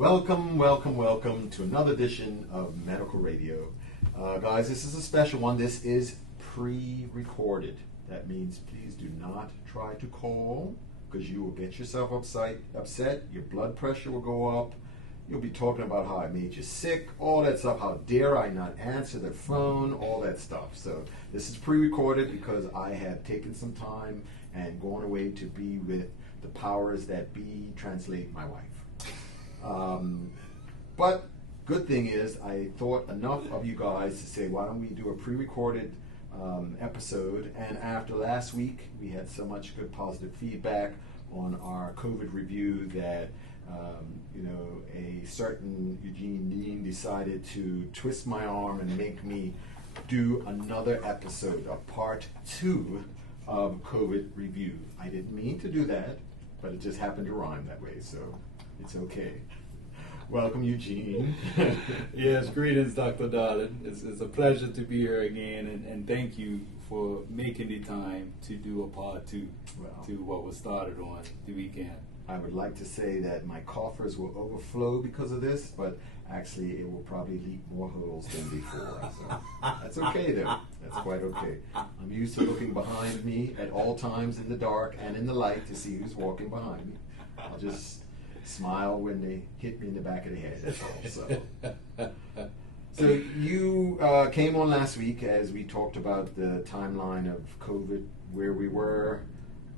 Welcome, welcome, welcome to another edition of Medical Radio. Guys, this is a special one. This is pre-recorded. That means please do not try to call because you will get yourself upset, your blood pressure will go up, you'll be talking about how I made you sick, all that stuff, how dare I not answer the phone, all that stuff. So this is pre-recorded because I have taken some time and gone away to be with the powers that be, translate my wife. But good thing is I thought enough of you guys to say, why don't we do a pre-recorded episode? And after last week, we had so much good positive feedback on our COVID review that a certain Eugene Dean decided to twist my arm and make me do another episode, a part 2 of COVID review. I didn't mean to do that, but it just happened to rhyme that way, so it's okay. Welcome, Eugene. Yes, greetings, Dr. Dowling. It's a pleasure to be here again, and thank you for making the time to do a part 2 to what was started on the weekend. I would like to say that my coffers will overflow because of this, but actually it will probably leak more holes than before. So that's okay, though. That's quite okay. I'm used to looking behind me at all times in the dark and in the light to see who's walking behind me. I'll just smile when they hit me in the back of the head, that's all. So you came on last week as we talked about the timeline of COVID, where we were,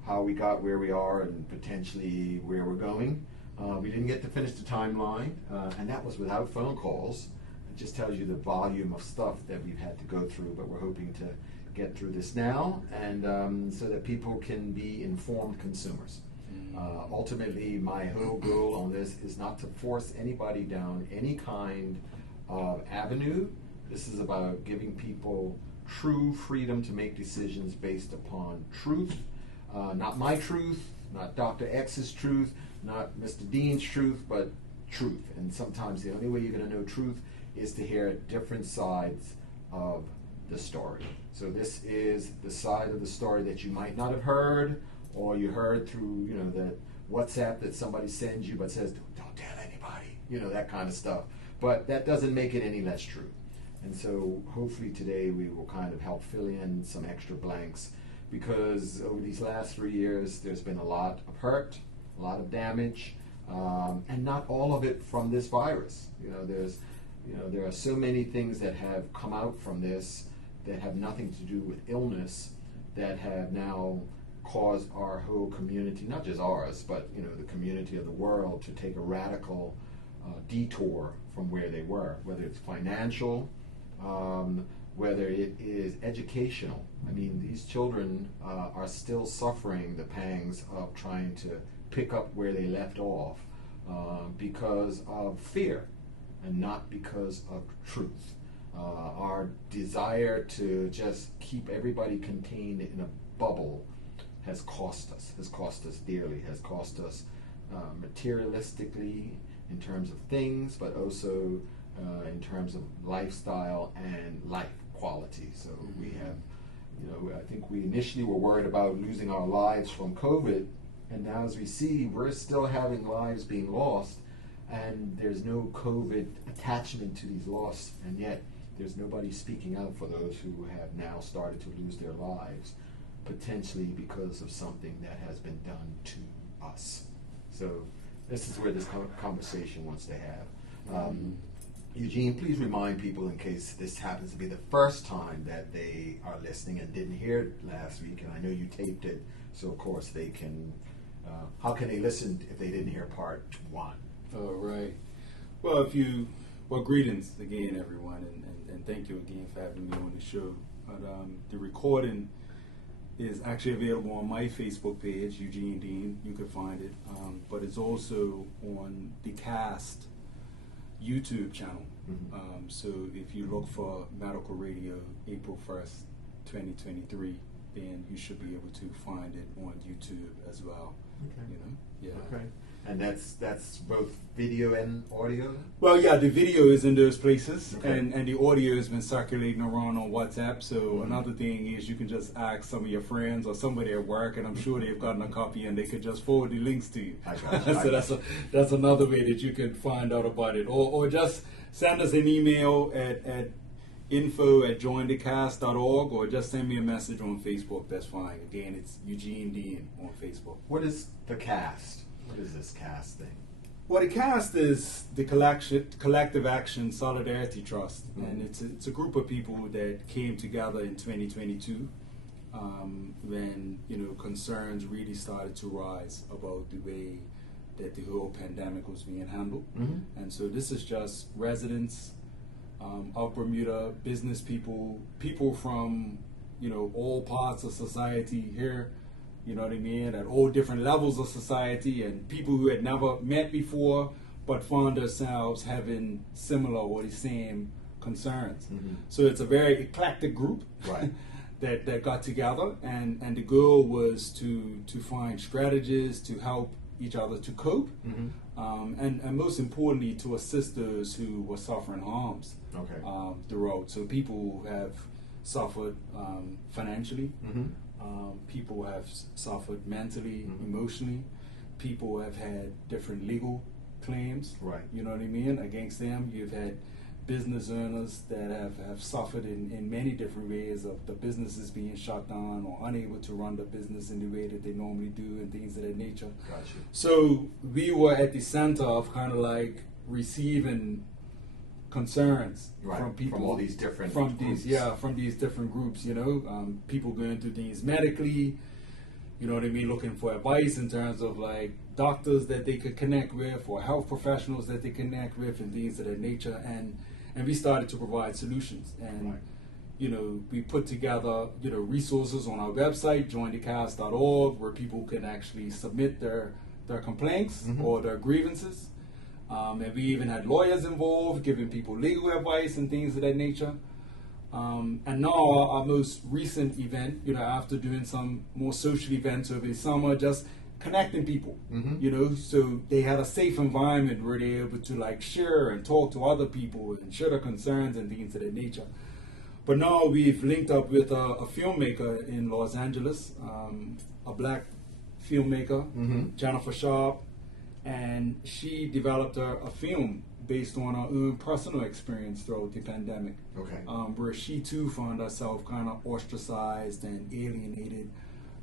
how we got where we are, and potentially where we're going. We didn't get to finish the timeline, and that was without phone calls. It just tells you the volume of stuff that we've had to go through, but we're hoping to get through this now, and so that people can be informed consumers. Ultimately, my whole goal on this is not to force anybody down any kind of avenue. This is about giving people true freedom to make decisions based upon truth. Not my truth, not Dr. X's truth, not Mr. Dean's truth, but truth. And sometimes the only way you're going to know truth is to hear different sides of the story. So this is the side of the story that you might not have heard, or you heard through, the WhatsApp that somebody sends you but says, don't tell anybody, that kind of stuff. But that doesn't make it any less true. And so hopefully today we will kind of help fill in some extra blanks, because over these last 3 years there's been a lot of hurt, a lot of damage, and not all of it from this virus. There are so many things that have come out from this that have nothing to do with illness that have now caused our whole community, not just ours, but the community of the world, to take a radical detour from where they were, whether it's financial, whether it is educational. I mean, these children are still suffering the pangs of trying to pick up where they left off because of fear and not because of truth. Our desire to just keep everybody contained in a bubble has cost us dearly, has cost us materialistically in terms of things, but also in terms of lifestyle and life quality. So we have, I think we initially were worried about losing our lives from COVID, and now as we see, we're still having lives being lost, and there's no COVID attachment to these loss, and yet there's nobody speaking out for those who have now started to lose their lives, potentially because of something that has been done to us. So this is where this conversation wants to have. Eugene, please remind people, in case this happens to be the first time that they are listening and didn't hear it last week, and I know you taped it, so of course they can, how can they listen if they didn't hear part 1? All right. Well, greetings again, everyone, and thank you again for having me on the show. But the recording is actually available on my Facebook page, Eugene Dean. You can find it. But it's also on the Cast YouTube channel. Mm-hmm. So if you look for Medical Radio April 1st, 2023, then you should be able to find it on YouTube as well. Okay. Yeah. Okay. And that's both video and audio? Well, yeah, the video is in those places, Okay. and the audio has been circulating around on WhatsApp. So another thing is you can just ask some of your friends or somebody at work, and I'm sure they've gotten a copy, and they could just forward the links to you. I got you. So that's another way that you can find out about it, or just send us an email at info@jointhecast.org, or just send me a message on Facebook. That's fine. Again, it's Eugene Dean on Facebook. What is the cast? What is this cast thing? Well, the cast is the Collective Action Solidarity Trust, and it's a group of people that came together in 2022 when concerns really started to rise about the way that the whole pandemic was being handled. And so this is just residents of Bermuda, business people from all parts of society here. You know what I mean? At all different levels of society, and people who had never met before but found themselves having similar or the same concerns. So it's a very eclectic group, Right. that got together, and the goal was to find strategies to help each other to cope, and most importantly to assist those who were suffering harms throughout. So people who have suffered financially. People have suffered mentally, emotionally. People have had different legal claims. Right. You know what I mean? Against them. You've had business owners that have suffered in many different ways of the businesses being shut down or unable to run the business in the way that they normally do and things of that nature. Gotcha. So we were at the center of kind of like receiving concerns from people, from all these different from groups. these different groups. People going through things medically. You know what I mean? Looking for advice in terms of like doctors that they could connect with, or health professionals that they connect with, and things of that nature. And we started to provide solutions. And we put together resources on our website, jointhecast.org, where people can actually submit their complaints or their grievances. And we even had lawyers involved, giving people legal advice and things of that nature. And now our most recent event, after doing some more social events over the summer, just connecting people, so they had a safe environment where they're able to like share and talk to other people and share their concerns and things of that nature. But now we've linked up with a filmmaker in Los Angeles, a black filmmaker, Jennifer Sharp. And she developed a film based on her own personal experience throughout the pandemic. Where she too found herself kind of ostracized and alienated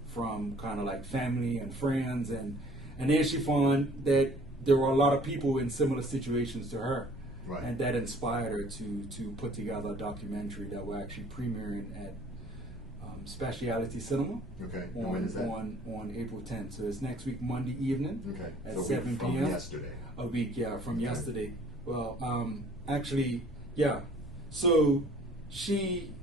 from kind of like family and friends. And then she found that there were a lot of people in similar situations to her. Right. And that inspired her to put together a documentary that we're actually premiering at Speciality Cinema. When is that? On April 10th. So it's next week, Monday evening at So 7 from p.m. yesterday. A week, from yesterday. Well, actually, So she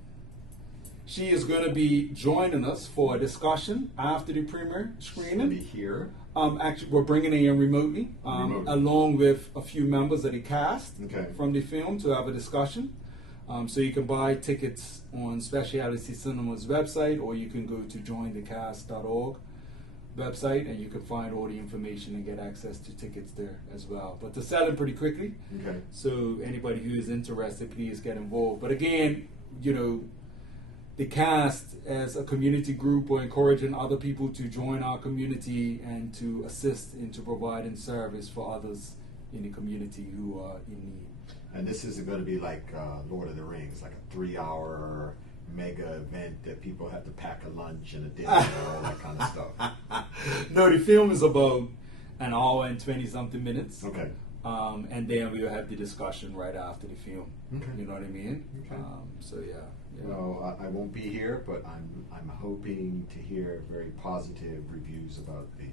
is going to be joining us for a discussion after the premiere screening. She'll be here. Actually, we're bringing her in remotely, along with a few members of the cast from the film to have a discussion. So you can buy tickets on Speciality Cinema's website, or you can go to jointhecast.org website, and you can find all the information and get access to tickets there as well. But they're selling pretty quickly. So anybody who is interested, please get involved. But again, the cast as a community group, we're encouraging other people to join our community and to assist into providing service for others in the community who are in need. And this isn't going to be like Lord of the Rings, like a 3-hour mega event that people have to pack a lunch and a dinner and all that kind of stuff. No, the film is about an hour and 20-something minutes. And then we'll have the discussion right after the film. You know what I mean? So yeah. Well, I won't be here, but I'm hoping to hear very positive reviews about the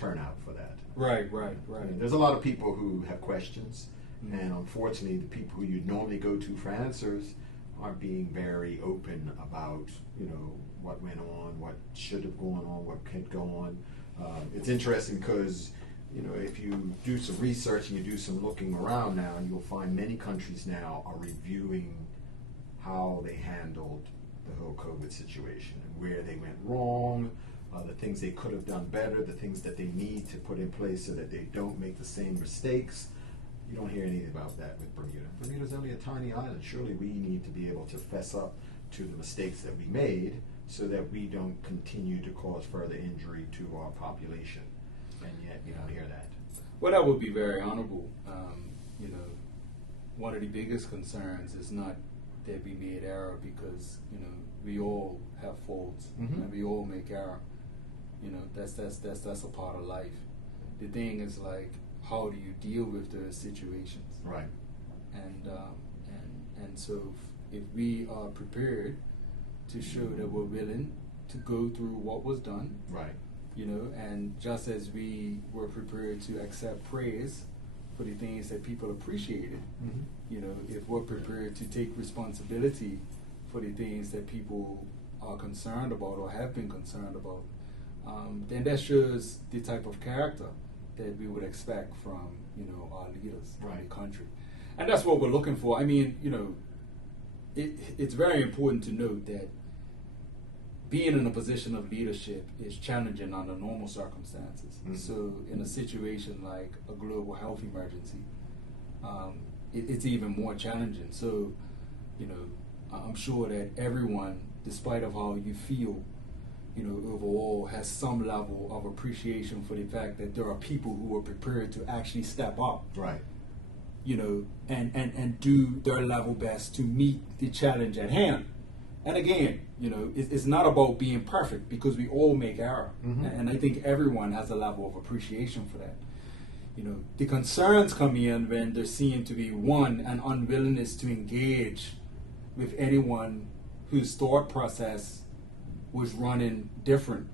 turnout for that. Right. And there's a lot of people who have questions, and unfortunately, the people who you normally go to for answers aren't being very open about what went on, what should have gone on, what could go on. It's interesting because if you do some research and you do some looking around now, you'll find many countries now are reviewing how they handled the whole COVID situation and where they went wrong, the things they could have done better, the things that they need to put in place so that they don't make the same mistakes. You don't hear anything about that with Bermuda. Bermuda's only a tiny island. Surely we need to be able to fess up to the mistakes that we made so that we don't continue to cause further injury to our population. And yet you don't hear that. Well, that would be very honorable. You know, one of the biggest concerns is not that we made error, because, you know, we all have faults and we all make error. You know, that's a part of life. The thing is, like, how do you deal with those situations? Right. And so if we are prepared to show that we're willing to go through what was done, right, you know, and just as we were prepared to accept praise for the things that people appreciated, you know, if we're prepared to take responsibility for the things that people are concerned about or have been concerned about, then that shows the type of character that we would expect from, you know, our leaders in the country. And that's what we're looking for. I mean, you know, it's very important to note that being in a position of leadership is challenging under normal circumstances. So in a situation like a global health emergency, it's even more challenging. So, you know, I'm sure that everyone, despite of how you feel, you know, overall, has some level of appreciation for the fact that there are people who are prepared to actually step up, right, you know, and do their level best to meet the challenge at hand. And again, you know, it's not about being perfect, because we all make error. And I think everyone has a level of appreciation for that. You know, the concerns come in when there seem to be, one, an unwillingness to engage with anyone whose thought process was running different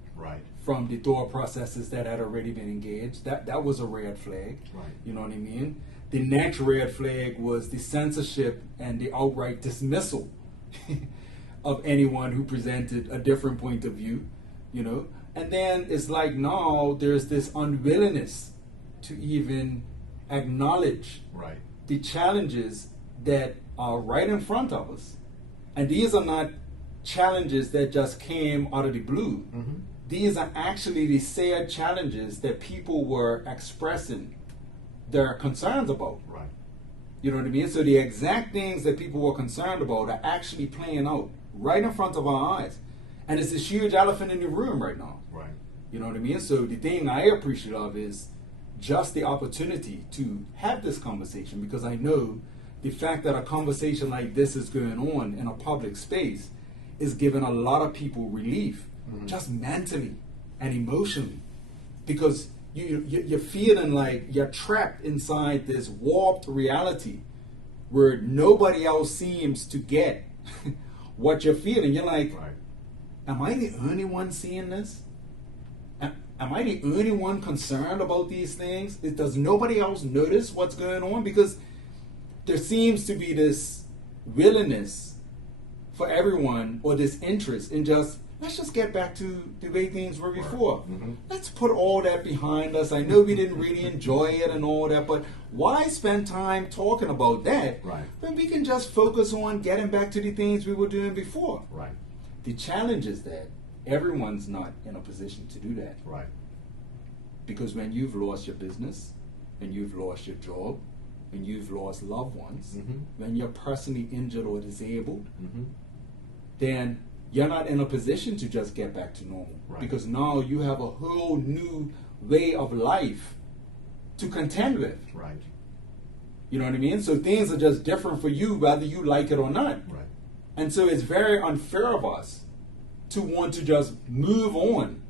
from the thought processes that had already been engaged. That was a red flag. You know what I mean? The next red flag was the censorship and the outright dismissal of anyone who presented a different point of view, you know. And then it's like, now there's this unwillingness to even acknowledge the challenges that are right in front of us. And these are not challenges that just came out of the blue. These are actually the sad challenges that people were expressing their concerns about. You know what I mean? So the exact things that people were concerned about are actually playing out right in front of our eyes. And it's this huge elephant in the room right now. You know what I mean? So the thing I appreciate of is just the opportunity to have this conversation, because I know the fact that a conversation like this is going on in a public space is giving a lot of people relief, just mentally and emotionally, because you're feeling like you're trapped inside this warped reality where nobody else seems to get what you're feeling. You're like, am I the only one seeing this? Am I the only one concerned about these things? Does nobody else notice what's going on? Because there seems to be this willingness for everyone, or this interest in just, let's just get back to the way things were before. Let's put all that behind us. I know we didn't really enjoy it and all that, but why spend time talking about that when we can just focus on getting back to the things we were doing before? The challenge is that everyone's not in a position to do that. Because when you've lost your business, when you've lost your job, when you've lost loved ones, when you're personally injured or disabled, then you're not in a position to just get back to normal. Because now you have a whole new way of life to contend with. You know what I mean? So things are just different for you, whether you like it or not. And so it's very unfair of us to want to just move on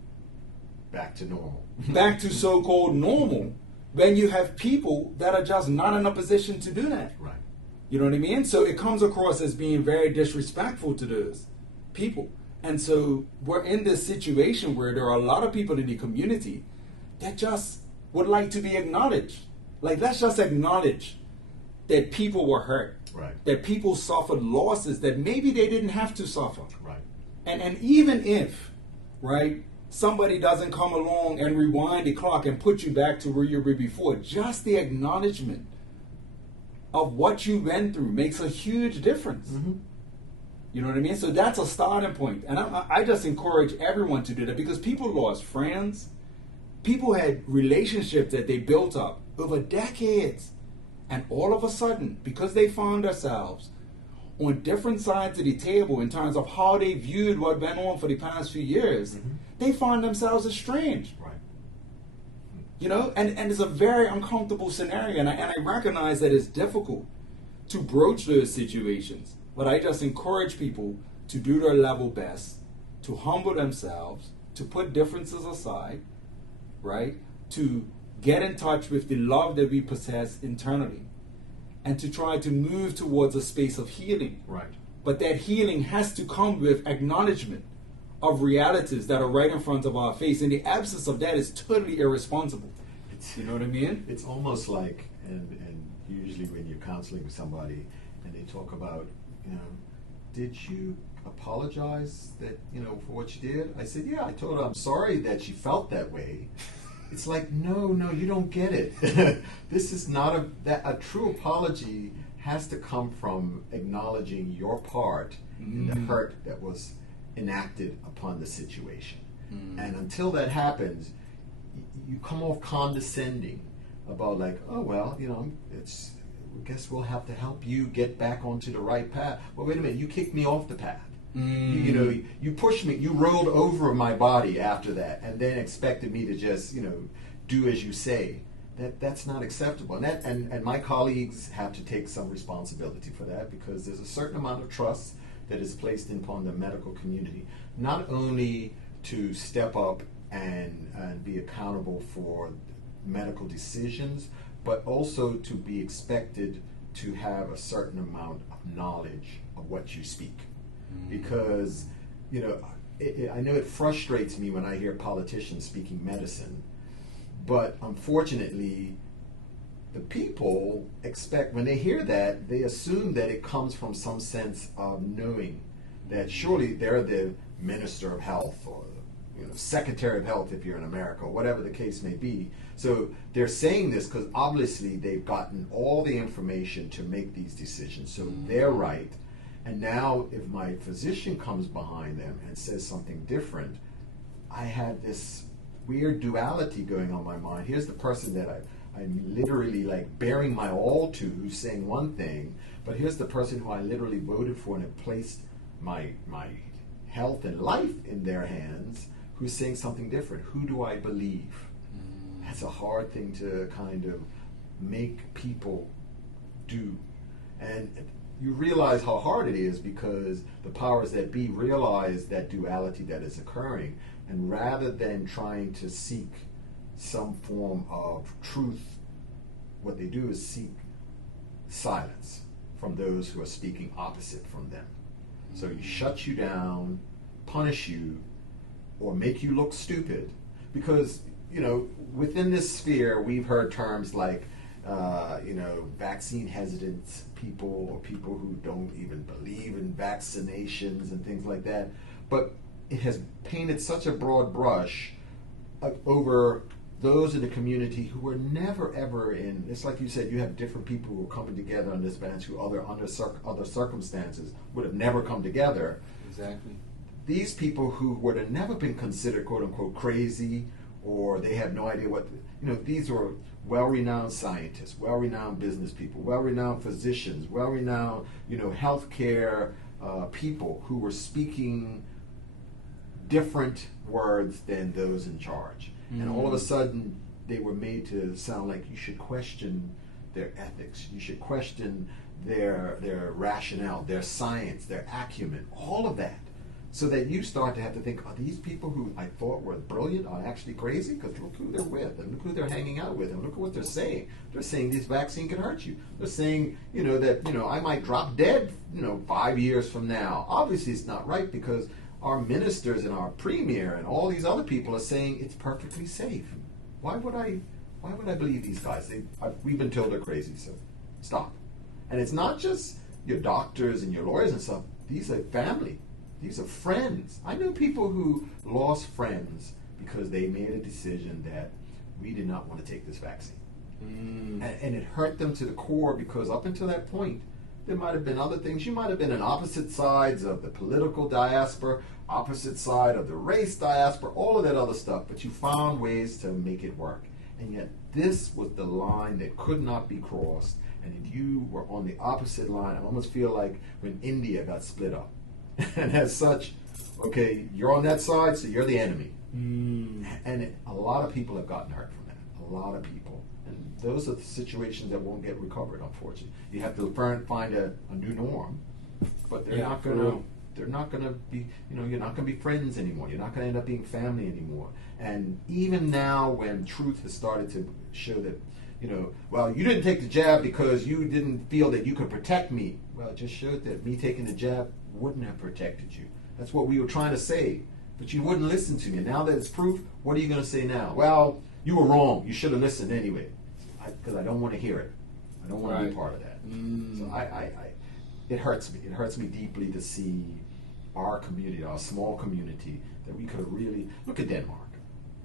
back to normal, back to so-called normal, when you have people that are just not in a position to do that. You know what I mean? So it comes across as being very disrespectful to those people. And so we're in this situation where there are a lot of people in the community that just would like to be acknowledged. Like, let's just acknowledge that people were hurt, that people suffered losses that maybe they didn't have to suffer. And even if, somebody doesn't come along and rewind the clock and put you back to where you were before, just the acknowledgement of what you went through makes a huge difference. You know what I mean? So that's a starting point. And I just encourage everyone to do that because people lost friends. People had relationships that they built up over decades. And all of a sudden, because they found themselves on different sides of the table in terms of how they viewed what went on for the past few years, they found themselves estranged. Right. You know, and it's a very uncomfortable scenario. And I recognize that it's difficult to broach those situations. But I just encourage people to do their level best, to humble themselves, to put differences aside, right? To get in touch with the love that we possess internally, and to try to move towards a space of healing. Right. But that healing has to come with acknowledgement of realities that are right in front of our face. And the absence of that is totally irresponsible. You know what I mean? It's almost like, and usually when you're counseling with somebody and they talk about, you know, did you apologize that, you know, for what you did? I said, yeah, I told her I'm sorry that she felt that way. It's like, no, you don't get it. This is not a true apology has to come from acknowledging your part in the hurt that was enacted upon the situation. And until that happens, you come off condescending about like, oh, well, you know, I guess we'll have to help you get back onto the right path. Well, wait a minute, you kicked me off the path. You know, you pushed me, you rolled over my body after that, and then expected me to just, you know, do as you say. That's not acceptable. And my colleagues have to take some responsibility for that, because there's a certain amount of trust that is placed upon the medical community, not only to step up and be accountable for medical decisions, but also to be expected to have a certain amount of knowledge of what you speak. Because, you know, I know it frustrates me when I hear politicians speaking medicine, but unfortunately, the people expect, when they hear that, they assume that it comes from some sense of knowing that surely they're the Minister of Health or, you know, Secretary of Health if you're in America, or whatever the case may be. So they're saying this because obviously they've gotten all the information to make these decisions, so they're right. And now if my physician comes behind them and says something different, I had this weird duality going on in my mind. Here's the person that I'm literally like bearing my all to, who's saying one thing, but here's the person who I literally voted for and have placed my health and life in their hands, who's saying something different. Who do I believe? That's a hard thing to kind of make people do. And you realize how hard it is because the powers that be realize that duality that is occurring, and rather than trying to seek some form of truth, what they do is seek silence from those who are speaking opposite from them. So you shut you down, punish you, or make you look stupid. Because, you know, within this sphere, we've heard terms like, you know, vaccine hesitant people, or people who don't even believe in vaccinations and things like that. But it has painted such a broad brush over those in the community who were never ever in. It's like you said, you have different people who are coming together on this bench who under circumstances would have never come together. Exactly. These people who would have never been considered quote unquote crazy, or they have no idea what, you know, these are well-renowned scientists, well-renowned business people, well-renowned physicians, well-renowned, you know, healthcare people who were speaking different words than those in charge. And all of a sudden, they were made to sound like you should question their ethics, you should question their rationale, their science, their acumen, all of that. So that you start to have to think, are these people who I thought were brilliant are actually crazy? Because look who they're with, and look who they're hanging out with, and look at what they're saying. They're saying this vaccine can hurt you. They're saying, you know, that, you know, I might drop dead, you know, 5 years from now. Obviously, it's not right, because our ministers and our premier and all these other people are saying it's perfectly safe. Why would I believe these guys? We've been told they're crazy, so stop. And it's not just your doctors and your lawyers and stuff. These are family. These are friends. I know people who lost friends because they made a decision that we did not want to take this vaccine. And it hurt them to the core, because up until that point, There might have been other things. You might have been on opposite sides of the political diaspora, opposite side of the race diaspora, all of that other stuff, but you found ways to make it work. And yet this was the line that could not be crossed. And if you were on the opposite line, I almost feel like when India got split up. And as such, okay, you're on that side, so you're the enemy. And a lot of people have gotten hurt from that. A lot of people. And those are the situations that won't get recovered, unfortunately. You have to find a new norm, but they're not going to. They're not going to be, you're not going to be friends anymore. You're not going to end up being family anymore. And even now, when truth has started to show that, well, you didn't take the jab because you didn't feel that you could protect me. Well, it just showed that me taking the jab wouldn't have protected you. That's what we were trying to say. But you wouldn't listen to me. Now that it's proof, what are you going to say now? Well, you were wrong. You should have listened anyway. Because I don't want to hear it. I don't want to be part of that. So it hurts me. It hurts me deeply to see our community, our small community, that we could really look at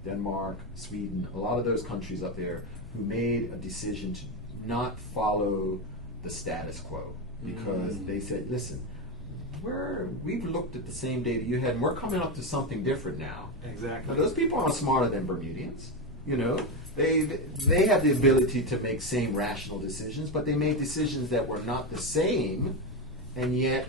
Denmark, Sweden, a lot of those countries up there who made a decision to not follow the status quo because they said, listen, we've looked at the same data you had, and we're coming up to something different now. Exactly. Now, those people aren't smarter than Bermudians. They have the ability to make same rational decisions, but they made decisions that were not the same, and yet,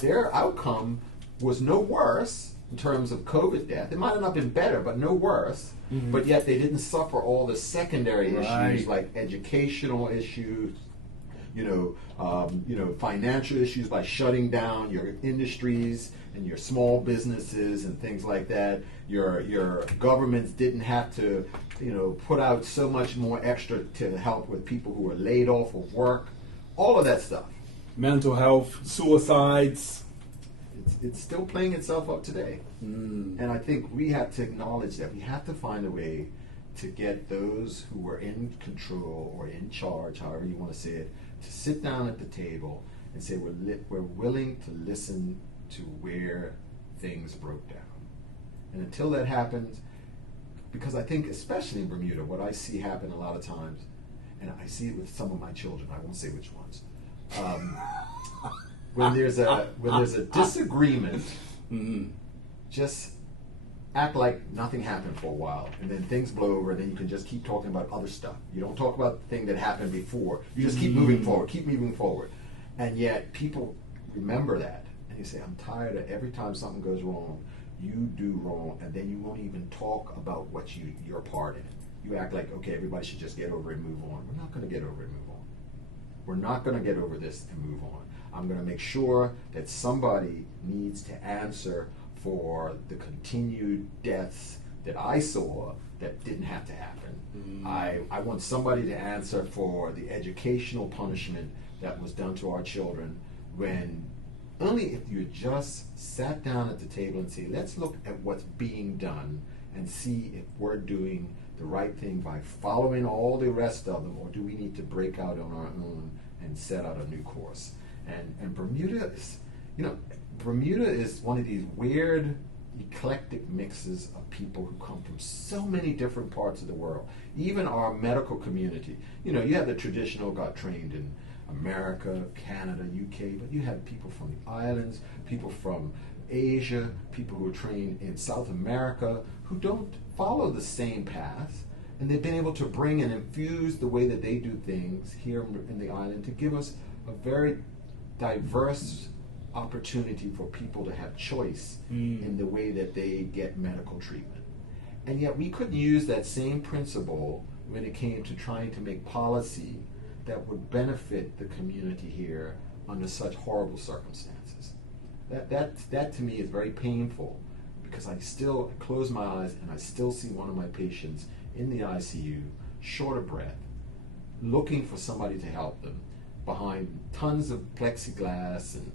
their outcome was no worse in terms of COVID death. It might have not been better, but no worse. But yet they didn't suffer all the secondary issues like educational issues, financial issues by shutting down your industries and your small businesses and things like that. Your governments didn't have to, put out so much more extra to help with people who are laid off of work. All of that stuff. Mental health, suicides. It's still playing itself up today. And I think we have to acknowledge that we have to find a way to get those who are in control or in charge, however you want to say it, to sit down at the table and say we're willing to listen to where things broke down. And until that happens, because I think especially in Bermuda, what I see happen a lot of times, and I see it with some of my children, I won't say which ones, when there's a disagreement, just act like nothing happened for a while, and then things blow over, and then you can just keep talking about other stuff. You don't talk about the thing that happened before. You just keep moving forward. And yet people remember that, and you say, I'm tired of every time something goes wrong, you do wrong, and then you won't even talk about what your part in it. You act like, okay, everybody should just get over it and move on. We're not going to get over it and move on. We're not going to get over this and move on. I'm going to make sure that somebody needs to answer for the continued deaths that I saw that didn't have to happen. I want somebody to answer for the educational punishment that was done to our children when only if you just sat down at the table and say, let's look at what's being done and see if we're doing the right thing by following all the rest of them, or do we need to break out on our own and set out a new course? And Bermuda is one of these weird, eclectic mixes of people who come from so many different parts of the world. Even our medical community. You have the traditional, got trained in America, Canada, UK, but you have people from the islands, people from Asia, people who are trained in South America, who don't follow the same path, and they've been able to bring and infuse the way that they do things here in the island to give us a very diverse opportunity for people to have choice in the way that they get medical treatment. And yet we couldn't use that same principle when it came to trying to make policy that would benefit the community here under such horrible circumstances. That to me is very painful, because I close my eyes and I still see one of my patients in the ICU, short of breath, looking for somebody to help them, behind tons of plexiglass and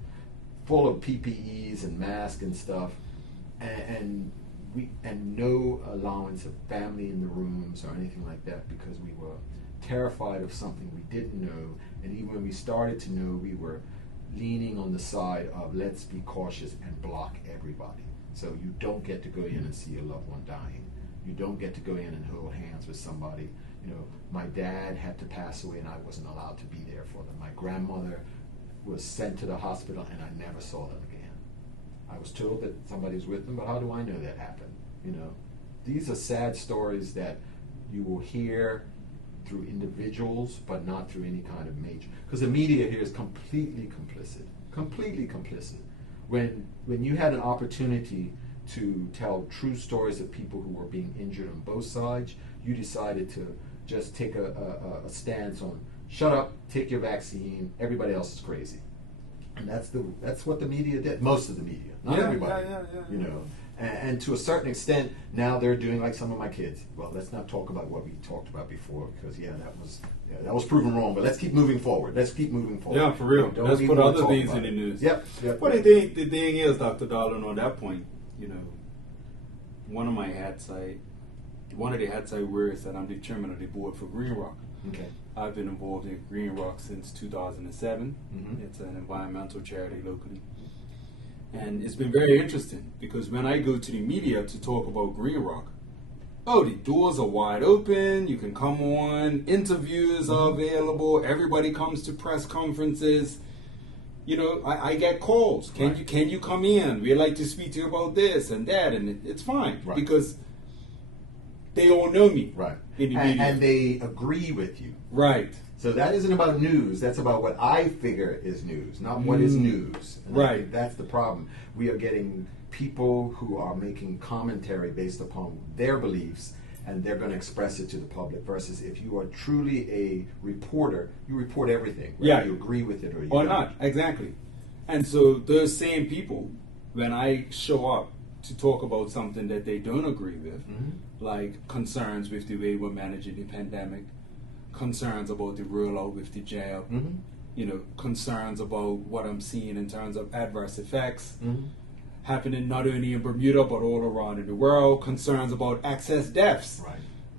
full of PPEs and masks and stuff, and no allowance of family in the rooms or anything like that, because we were terrified of something we didn't know, and even when we started to know, we were leaning on the side of let's be cautious and block everybody. So you don't get to go in and see your loved one dying. You don't get to go in and hold hands with somebody. You know, my dad had to pass away and I wasn't allowed to be there for them. My grandmother was sent to the hospital and I never saw them again. I was told that somebody was with them, but how do I know that happened? You know, these are sad stories that you will hear through individuals, but not through any kind of major. Because the media here is completely complicit. Completely complicit. When you had an opportunity to tell true stories of people who were being injured on both sides, you decided to just take a stance on shut up, take your vaccine, everybody else is crazy. And that's what the media did. Most of the media, not everybody. You know. And to a certain extent, now they're doing like some of my kids. Well, let's not talk about what we talked about before, because that was proven wrong. But let's keep moving forward. Let's keep moving forward. Yeah, for real. Let's put other things in the news. Yep. Well, the thing is, Dr. Dowling, on that point, you know, one of the head site words that I'm the chairman of the board for Green Rock. Okay. I've been involved in Green Rock since 2007. Mm-hmm. It's an environmental charity locally. And it's been very interesting because when I go to the media to talk about Green Rock, the doors are wide open, you can come on, interviews are available, everybody comes to press conferences. You know, I get calls. Can you come in? We'd like to speak to you about this and that, and it's fine because they all know me. Right. In the media. And they agree with you. Right. So that isn't about news. That's about what I figure is news, not what is news. And I think that's the problem. We are getting people who are making commentary based upon their beliefs, and they're going to express it to the public. Versus if you are truly a reporter, you report everything. Right? Yeah. You agree with it or you don't. not. Exactly. And so those same people, when I show up to talk about something that they don't agree with, like concerns with the way we're managing the pandemic, concerns about the rollout with the jab, you know, concerns about what I'm seeing in terms of adverse effects happening not only in Bermuda but all around in the world, concerns about excess deaths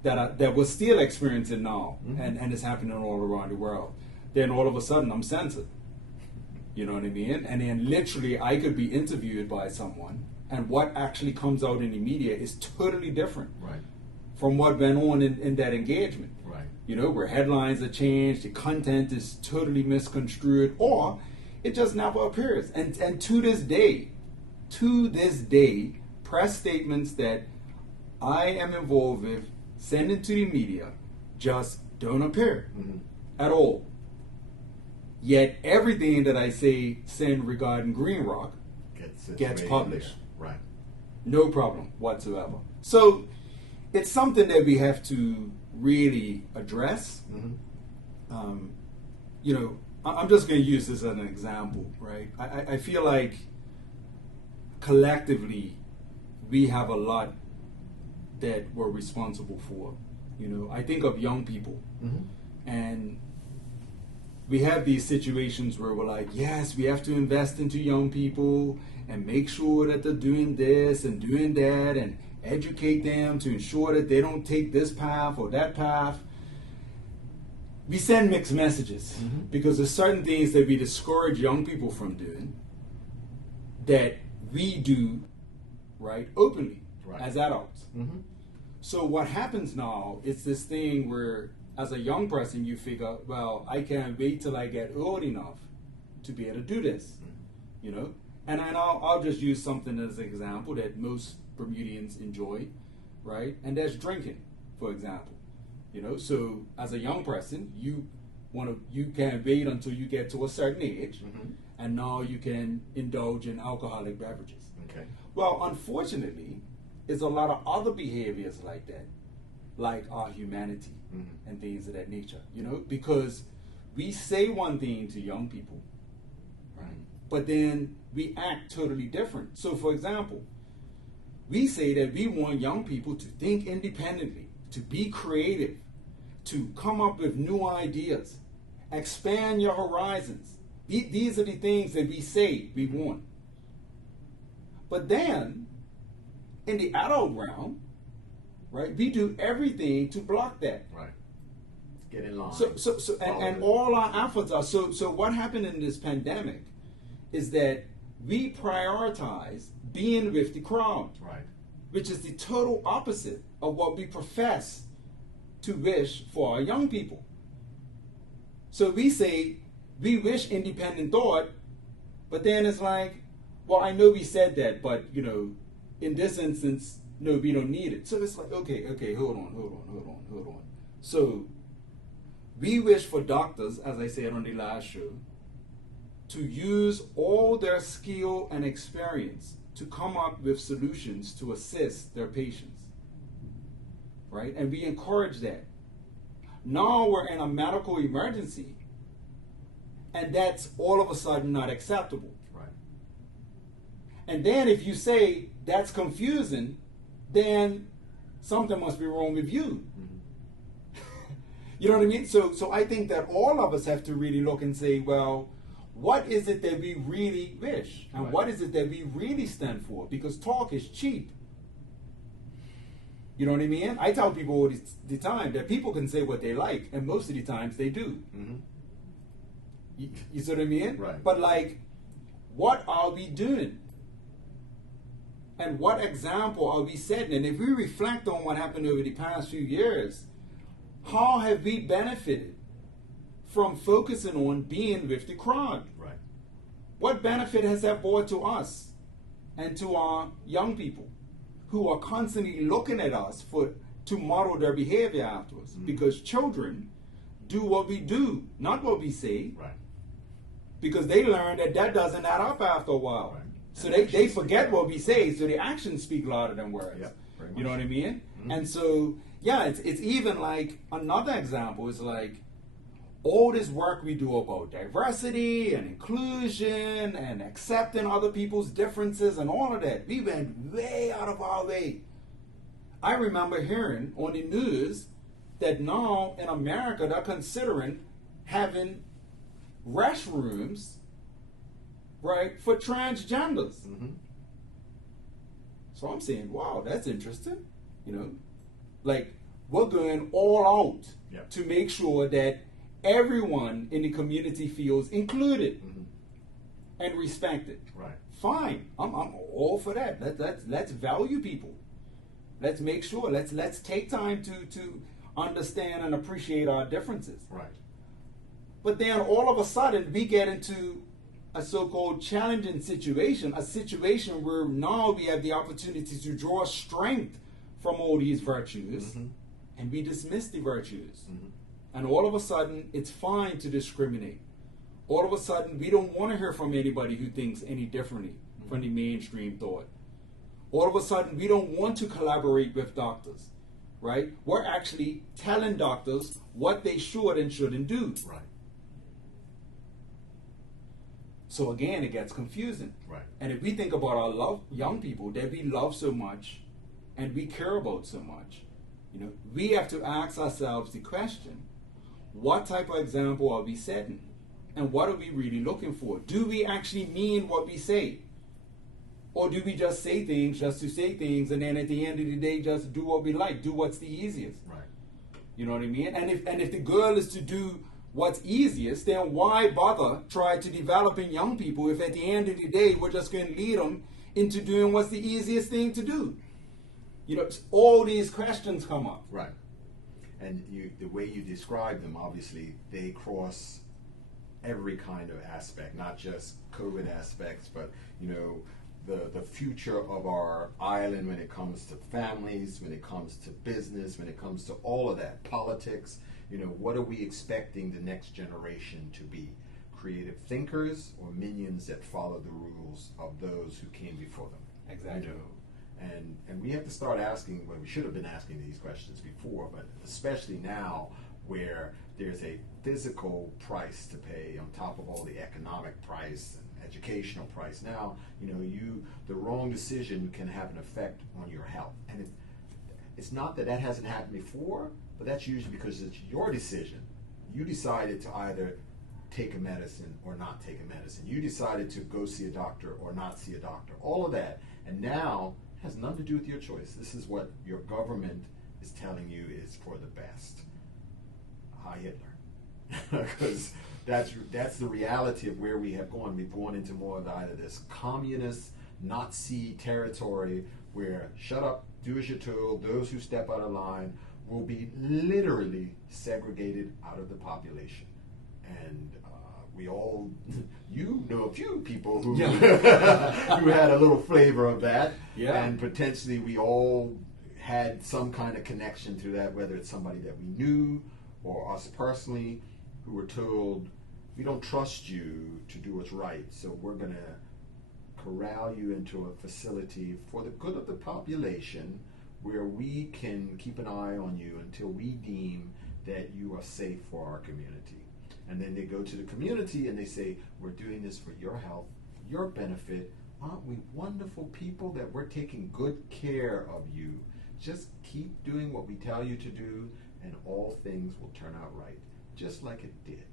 that we're still experiencing now and it's happening all around the world. Then all of a sudden I'm censored. You know what I mean? And then literally I could be interviewed by someone and what actually comes out in the media is totally different from what went on in that engagement. You know, where headlines are changed, the content is totally misconstrued, or it just never appears. And to this day, press statements that I am involved with, sending to the media, just don't appear at all. Yet everything that I send regarding Green Rock gets published. Right. No problem whatsoever. So it's something that we have to really address. You know, I'm just going to use this as an example, right? I feel like collectively we have a lot that we're responsible for. You know, I think of young people and we have these situations where we're like, yes, we have to invest into young people and make sure that they're doing this and doing that and educate them to ensure that they don't take this path or that path. We send mixed messages because there's certain things that we discourage young people from doing that we do openly as adults. So what happens now is this thing where as a young person you figure, well, I can't wait till I get old enough to be able to do this, you know? And I'll just use something as an example that most Bermudians enjoy, right? And that's drinking, for example. You know, so as a young person, you can't wait until you get to a certain age, and now you can indulge in alcoholic beverages. Okay. Well, unfortunately, there's a lot of other behaviors like that, like our humanity and things of that nature. You know, because we say one thing to young people, right? But then we act totally different. So, for example, we say that we want young people to think independently, to be creative, to come up with new ideas, expand your horizons. These are the things that we say we want. But then, in the adult realm, right, we do everything to block that. Right. Get in line. And all our efforts are so what happened in this pandemic is that we prioritize being with the crowd. Right. Which is the total opposite of what we profess to wish for our young people. So we say we wish independent thought, but then it's like, well, I know we said that, but in this instance, no, we don't need it. So it's like, okay, hold on. So we wish for doctors, as I said on the last show, to use all their skill and experience to come up with solutions to assist their patients. Right? And we encourage that. Now we're in a medical emergency, and that's all of a sudden not acceptable. Right. And then if you say that's confusing, then something must be wrong with you. Mm-hmm. You know what I mean? So I think that all of us have to really look and say, well, what is it that we really wish? And what is it that we really stand for? Because talk is cheap. You know what I mean? I tell people all the time that people can say what they like, and most of the times they do. Mm-hmm. You see what I mean? Right. But like, what are we doing? And what example are we setting? And if we reflect on what happened over the past few years, how have we benefited from focusing on being with the crowd? Right. What benefit has that brought to us and to our young people who are constantly looking at us to model their behavior after us? Mm-hmm. Because children do what we do, not what we say. Right. Because they learn that doesn't add up after a while. Right. So they forget what we say, so the actions speak louder than words. Yep, you know what I mean? Mm-hmm. And so, yeah, it's even like another example is like all this work we do about diversity and inclusion and accepting other people's differences and all of that. We went way out of our way. I remember hearing on the news that now in America they're considering having restrooms, right, for transgenders. Mm-hmm. So I'm saying, wow, that's interesting. Like we're going all out to make sure that everyone in the community feels included and respected. Right. Fine, I'm all for that. Let's value people. Let's make sure. Let's take time to understand and appreciate our differences. Right. But then all of a sudden we get into a so-called challenging situation, a situation where now we have the opportunity to draw strength from all these virtues, and we dismiss the virtues. Mm-hmm. And all of a sudden, it's fine to discriminate. All of a sudden, we don't want to hear from anybody who thinks any differently from the mainstream thought. All of a sudden, we don't want to collaborate with doctors, right? We're actually telling doctors what they should and shouldn't do. Right. So again, it gets confusing. Right. And if we think about our young people that we love so much and we care about so much, we have to ask ourselves the question, what type of example are we setting? And what are we really looking for? Do we actually mean what we say? Or do we just say things just to say things, and then at the end of the day just do what we like, do what's the easiest? Right. You know what I mean? And if the goal is to do what's easiest, then why bother try to develop in young people if at the end of the day we're just going to lead them into doing what's the easiest thing to do? All these questions come up. Right. And the way you describe them, obviously, they cross every kind of aspect, not just COVID aspects, but, the future of our island when it comes to families, when it comes to business, when it comes to all of that, politics. What are we expecting the next generation to be? Creative thinkers or minions that follow the rules of those who came before them? Exactly. And we have to start asking, well, we should have been asking these questions before, but especially now where there's a physical price to pay on top of all the economic price and educational price. Now, the wrong decision can have an effect on your health. And it's not that hasn't happened before, but that's usually because it's your decision. You decided to either take a medicine or not take a medicine. You decided to go see a doctor or not see a doctor. All of that. And now it has nothing to do with your choice. This is what your government is telling you is for the best. Hi, Hitler. Because that's the reality of where we have gone. We've gone into more of either this communist, Nazi territory where shut up, do as you're told, those who step out of line, will be literally segregated out of the population. And we all, you know a few people who, who had a little flavor of that. Yeah. And potentially we all had some kind of connection to that, whether it's somebody that we knew or us personally who were told, we don't trust you to do what's right, so we're going to corral you into a facility for the good of the population where we can keep an eye on you until we deem that you are safe for our community. And then they go to the community and they say, we're doing this for your health, your benefit. Aren't we wonderful people that we're taking good care of you? Just keep doing what we tell you to do and all things will turn out right, just like it did.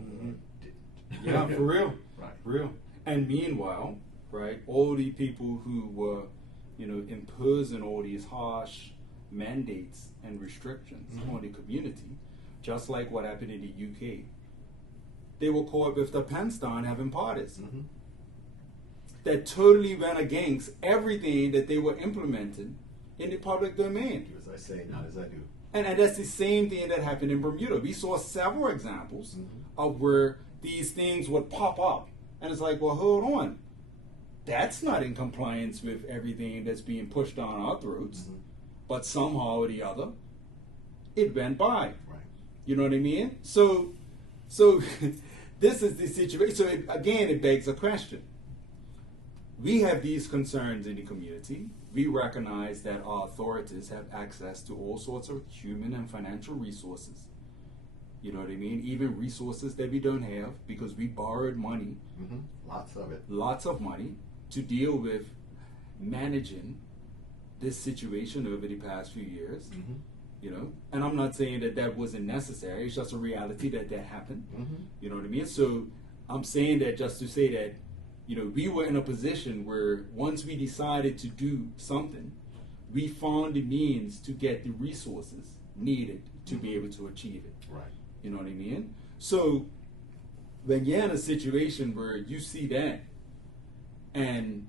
Mm-hmm. Didn't. Yeah, for real. Right. For real. And meanwhile, right, all the people who were, imposing all these harsh mandates and restrictions on the community, just like what happened in the UK, they were caught with the pants down having parties that totally went against everything that they were implementing in the public domain. Do as I say, not as I do. And that's the same thing that happened in Bermuda. We saw several examples of where these things would pop up. And it's like, well, hold on. That's not in compliance with everything that's being pushed down our throats. But somehow or the other, it went by. Right. You know what I mean? So this is the situation. So it begs a question. We have these concerns in the community. We recognize that our authorities have access to all sorts of human and financial resources. You know what I mean? Even resources that we don't have because we borrowed money. Lots of it. Lots of money to deal with managing this situation over the past few years. And I'm not saying that wasn't necessary. It's just a reality that happened. You know what I mean? So I'm saying that just to say that, we were in a position where once we decided to do something, we found the means to get the resources needed to be able to achieve it. Right. You know what I mean? So when you're in a situation where you see that and,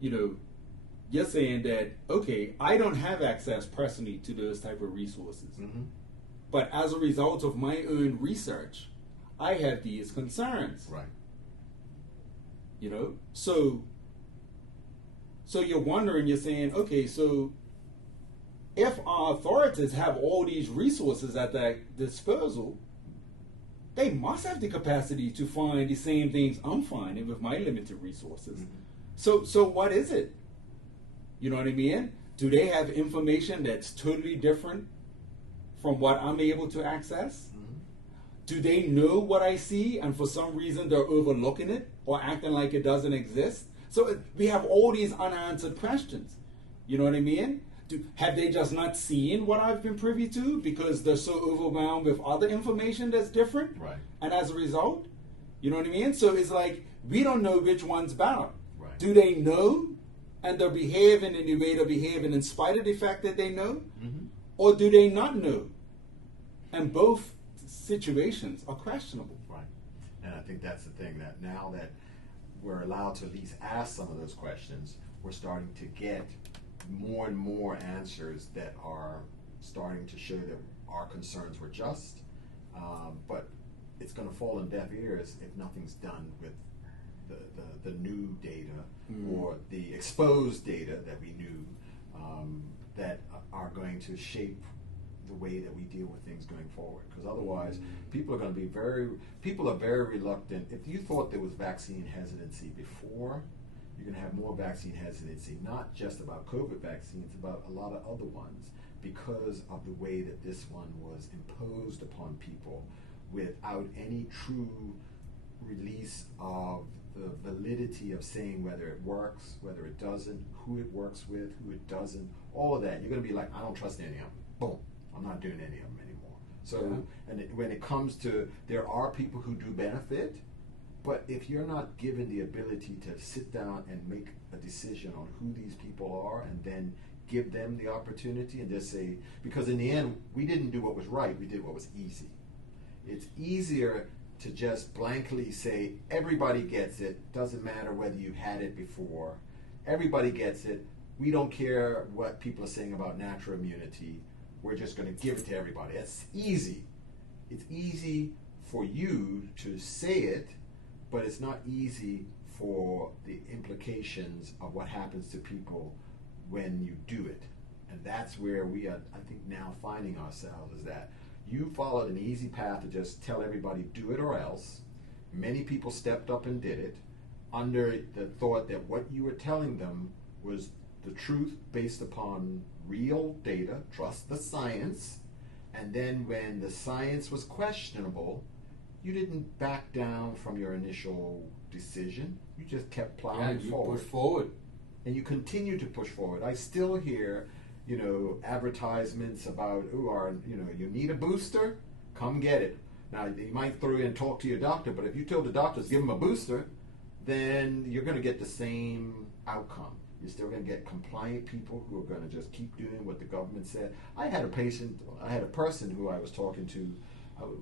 you're saying that, okay, I don't have access personally to those type of resources. But as a result of my own research, I have these concerns. Right. So you're wondering, you're saying, okay, so if our authorities have all these resources at their disposal, they must have the capacity to find the same things I'm finding with my limited resources. So what is it? You know what I mean? Do they have information that's totally different from what I'm able to access? Do they know what I see and for some reason they're overlooking it or acting like it doesn't exist? So we have all these unanswered questions. You know what I mean? Have they just not seen what I've been privy to because they're so overwhelmed with other information that's different? Right. And as a result, you know what I mean? So it's like we don't know which one's better. Right. Do they know and they're behaving in the way they're behaving in spite of the fact that they know? Or do they not know? And both situations are questionable. Right. And I think that's the thing, that now that we're allowed to at least ask some of those questions, we're starting to get more and more answers that are starting to show that our concerns were just, but it's going to fall in deaf ears if nothing's done with the new data or the exposed data that we knew that are going to shape the way that we deal with things going forward. Because otherwise, people are very reluctant. If you thought there was vaccine hesitancy before, you're going to have more vaccine hesitancy, not just about COVID vaccines, about a lot of other ones, because of the way that this one was imposed upon people without any true release of the validity of saying whether it works, whether it doesn't, who it works with, who it doesn't, all of that. You're going to be like, I don't trust any of them. Boom. I'm not doing any of them anymore. So, when it comes to, there are people who do benefit, but if you're not given the ability to sit down and make a decision on who these people are and then give them the opportunity and just say, because in the end, we didn't do what was right, we did what was easy. It's easier to just blankly say, everybody gets it, doesn't matter whether you've had it before, everybody gets it, we don't care what people are saying about natural immunity, we're just going to give it to everybody. It's easy. It's easy for you to say it, but it's not easy for the implications of what happens to people when you do it. And that's where we are, I think, now finding ourselves, is that you followed an easy path to just tell everybody, do it or else. Many people stepped up and did it under the thought that what you were telling them was the truth based upon real data, trust the science. And then when the science was questionable, you didn't back down from your initial decision. You just kept plowing forward. Push forward. And you continue to push forward. I still hear, advertisements about, you need a booster? Come get it. Now, you might throw in and talk to your doctor, but if you tell the doctors, give them a booster, then you're going to get the same outcome. You're still going to get compliant people who are going to just keep doing what the government said. I had a person who I was talking to.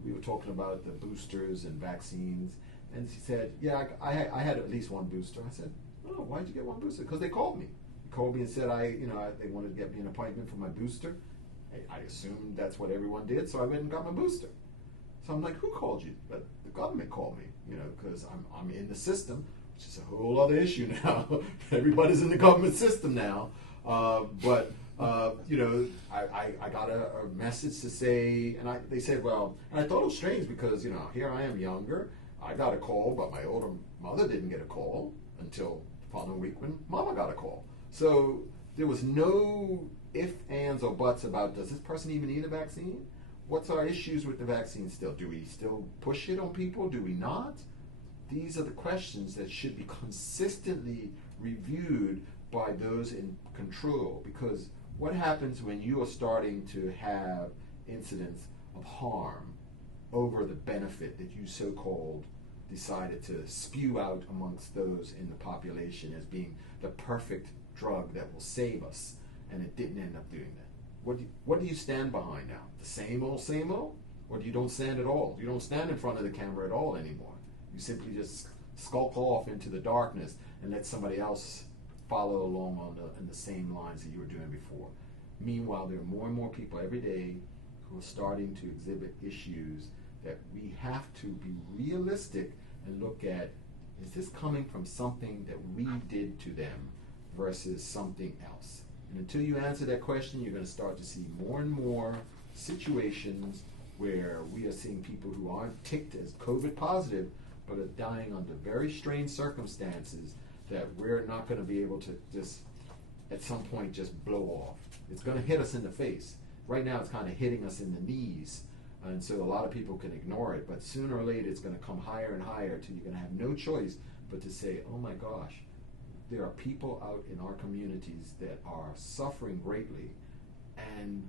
We were talking about the boosters and vaccines, and she said, yeah, I had at least one booster. I said, oh, why'd you get one booster? Because they called me. They called me and said, they wanted to get me an appointment for my booster. I assumed that's what everyone did, so I went and got my booster. So I'm like, who called you? But the government called me, because I'm in the system, which is a whole other issue now. Everybody's in the government system now. I got a message to say, and they said, well, and I thought it was strange because, here I am younger. I got a call, but my older mother didn't get a call until the following week when Mama got a call. So there was no ifs, ands, or buts about, does this person even need a vaccine? What's our issues with the vaccine still? Do we still push it on people? Do we not? These are the questions that should be consistently reviewed by those in control, because what happens when you are starting to have incidents of harm over the benefit that you so-called decided to spew out amongst those in the population as being the perfect drug that will save us, and it didn't end up doing that? What do you stand behind now? The same old? Or you don't stand at all? You don't stand in front of the camera at all anymore. You simply just skulk off into the darkness and let somebody else follow along in the same lines that you were doing before. Meanwhile, there are more and more people every day who are starting to exhibit issues that we have to be realistic and look at, is this coming from something that we did to them versus something else? And until you answer that question, you're going to start to see more and more situations where we are seeing people who aren't ticked as COVID positive, but are dying under very strange circumstances that we're not going to be able to just, at some point, just blow off. It's going to hit us in the face. Right now, it's kind of hitting us in the knees, and so a lot of people can ignore it, but sooner or later, it's going to come higher and higher till you're going to have no choice but to say, oh my gosh, there are people out in our communities that are suffering greatly, and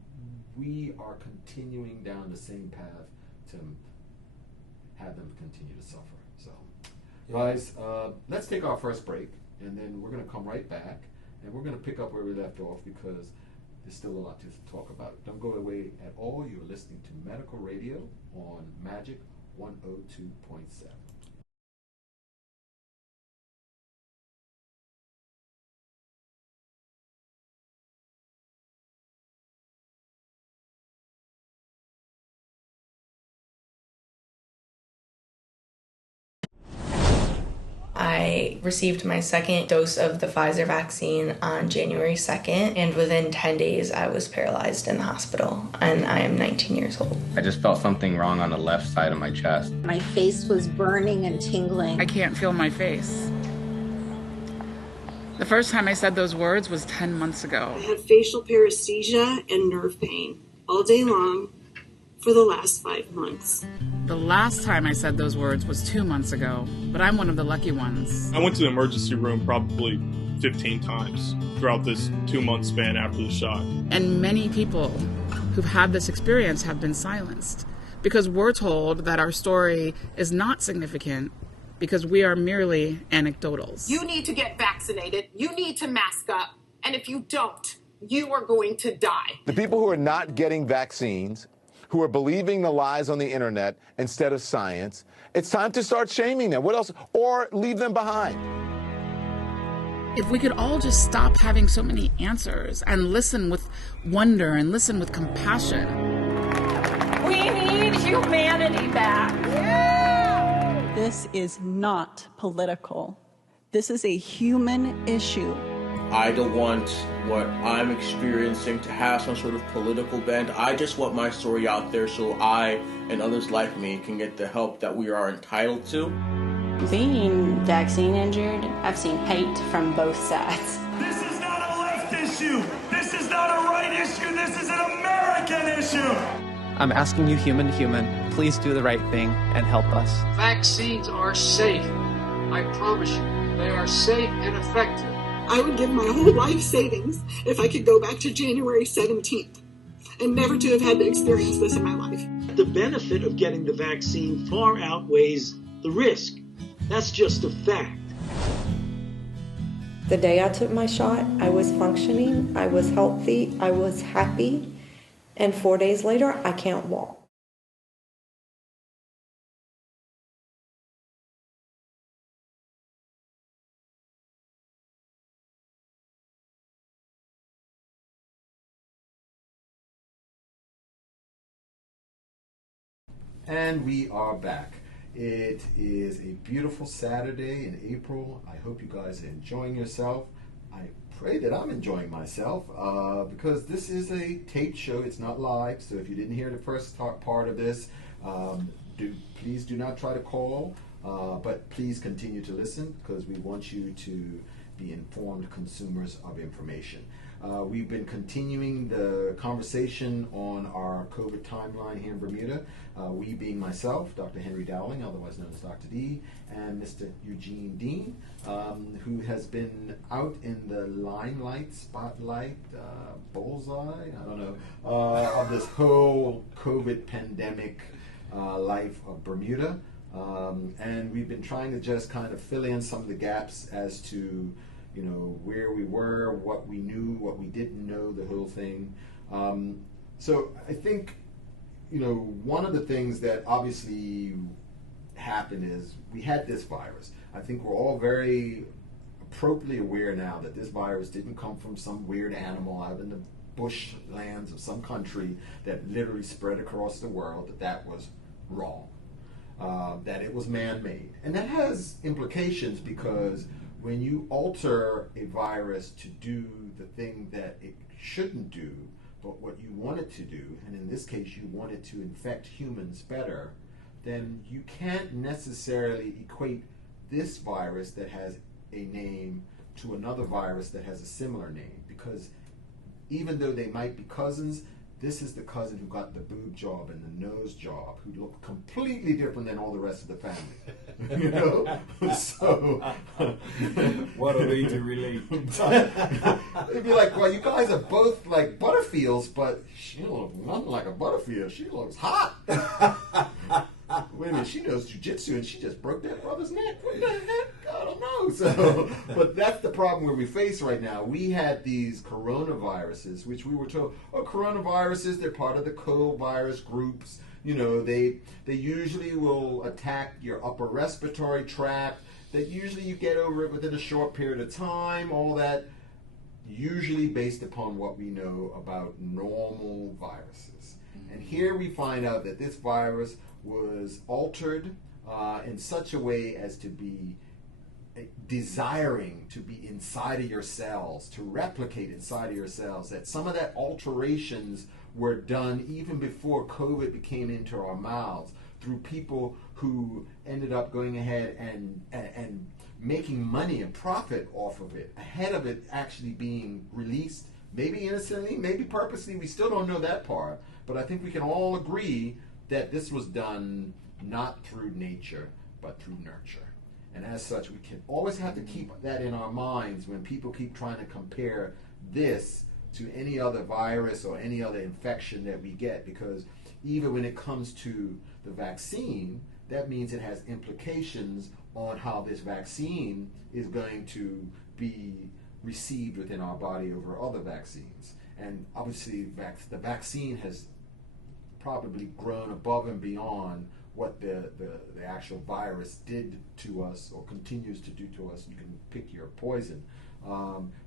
we are continuing down the same path to have them continue to suffer. So, guys, let's take our first break, and then we're going to come right back, and we're going to pick up where we left off because there's still a lot to talk about. Don't go away at all. You're listening to Medical Radio on Magic 102.7. I received my second dose of the Pfizer vaccine on January 2nd, and within 10 days I was paralyzed in the hospital, and I am 19 years old. I just felt something wrong on the left side of my chest. My face was burning and tingling. I can't feel my face. The first time I said those words was 10 months ago. I had facial paresthesia and nerve pain all day long for the last 5 months. The last time I said those words was 2 months ago, but I'm one of the lucky ones. I went to the emergency room probably 15 times throughout this 2-month span after the shot. And many people who've had this experience have been silenced because we're told that our story is not significant because we are merely anecdotals. You need to get vaccinated. You need to mask up. And if you don't, you are going to die. The people who are not getting vaccines, who are believing the lies on the internet instead of science, it's time to start shaming them. What else? Or leave them behind. If we could all just stop having so many answers and listen with wonder and listen with compassion. We need humanity back. Yeah! This is not political. This is a human issue. I don't want what I'm experiencing to have some sort of political bent. I just want my story out there so I and others like me can get the help that we are entitled to. Being vaccine injured, I've seen hate from both sides. This is not a left issue. This is not a right issue. This is an American issue. I'm asking you, human to human, please do the right thing and help us. Vaccines are safe. I promise you, they are safe and effective. I would give my whole life savings if I could go back to January 17th and never to have had to experience this in my life. The benefit of getting the vaccine far outweighs the risk. That's just a fact. The day I took my shot, I was functioning, I was healthy, I was happy, and 4 days later, I can't walk. And we are back. It is a beautiful Saturday in April. I hope you guys are enjoying yourself. I pray that I'm enjoying myself because this is a taped show. It's not live, so if you didn't hear the first part of this, please do not try to call, but please continue to listen because we want you to be informed consumers of information. We've been continuing the conversation on our COVID timeline here in Bermuda. We being myself, Dr. Henry Dowling, otherwise known as Dr. D, and Mr. Eugene Dean, who has been out in the limelight, spotlight, bullseye, I don't know, of this whole COVID pandemic life of Bermuda. And we've been trying to just kind of fill in some of the gaps as to where we were, what we knew, what we didn't know, the whole thing. So I think, one of the things that obviously happened is we had this virus. I think we're all very appropriately aware now that this virus didn't come from some weird animal out in the bushlands of some country that literally spread across the world, that was wrong, that it was man-made. And that has implications because when you alter a virus to do the thing that it shouldn't do, but what you want it to do, and in this case you want it to infect humans better, then you can't necessarily equate this virus that has a name to another virus that has a similar name, because even though they might be cousins, this is the cousin who got the boob job and the nose job, who look completely different than all the rest of the family. So what are they to relate? They'd be like, well, you guys are both like Butterfields, but she looks nothing like a Butterfield. She looks hot. Wait a minute, she knows jujitsu and she just broke that brother's neck. What the heck? I don't know. So, but that's the problem where we face right now. We had these coronaviruses, which we were told, coronaviruses, they're part of the co-virus groups. They usually will attack your upper respiratory tract. That usually you get over it within a short period of time. All that usually based upon what we know about normal viruses. And here we find out that this virus was altered in such a way as to be desiring to be inside of your cells, to replicate inside of your cells, that some of that alterations were done even before COVID became into our mouths through people who ended up going ahead and making money and profit off of it, ahead of it actually being released, maybe innocently, maybe purposely, we still don't know that part, but I think we can all agree that this was done not through nature, but through nurture. And as such, we can always have to keep that in our minds when people keep trying to compare this to any other virus or any other infection that we get, because even when it comes to the vaccine, that means it has implications on how this vaccine is going to be received within our body over other vaccines. And obviously, the vaccine has probably grown above and beyond what the actual virus did to us or continues to do to us. You can pick your poison.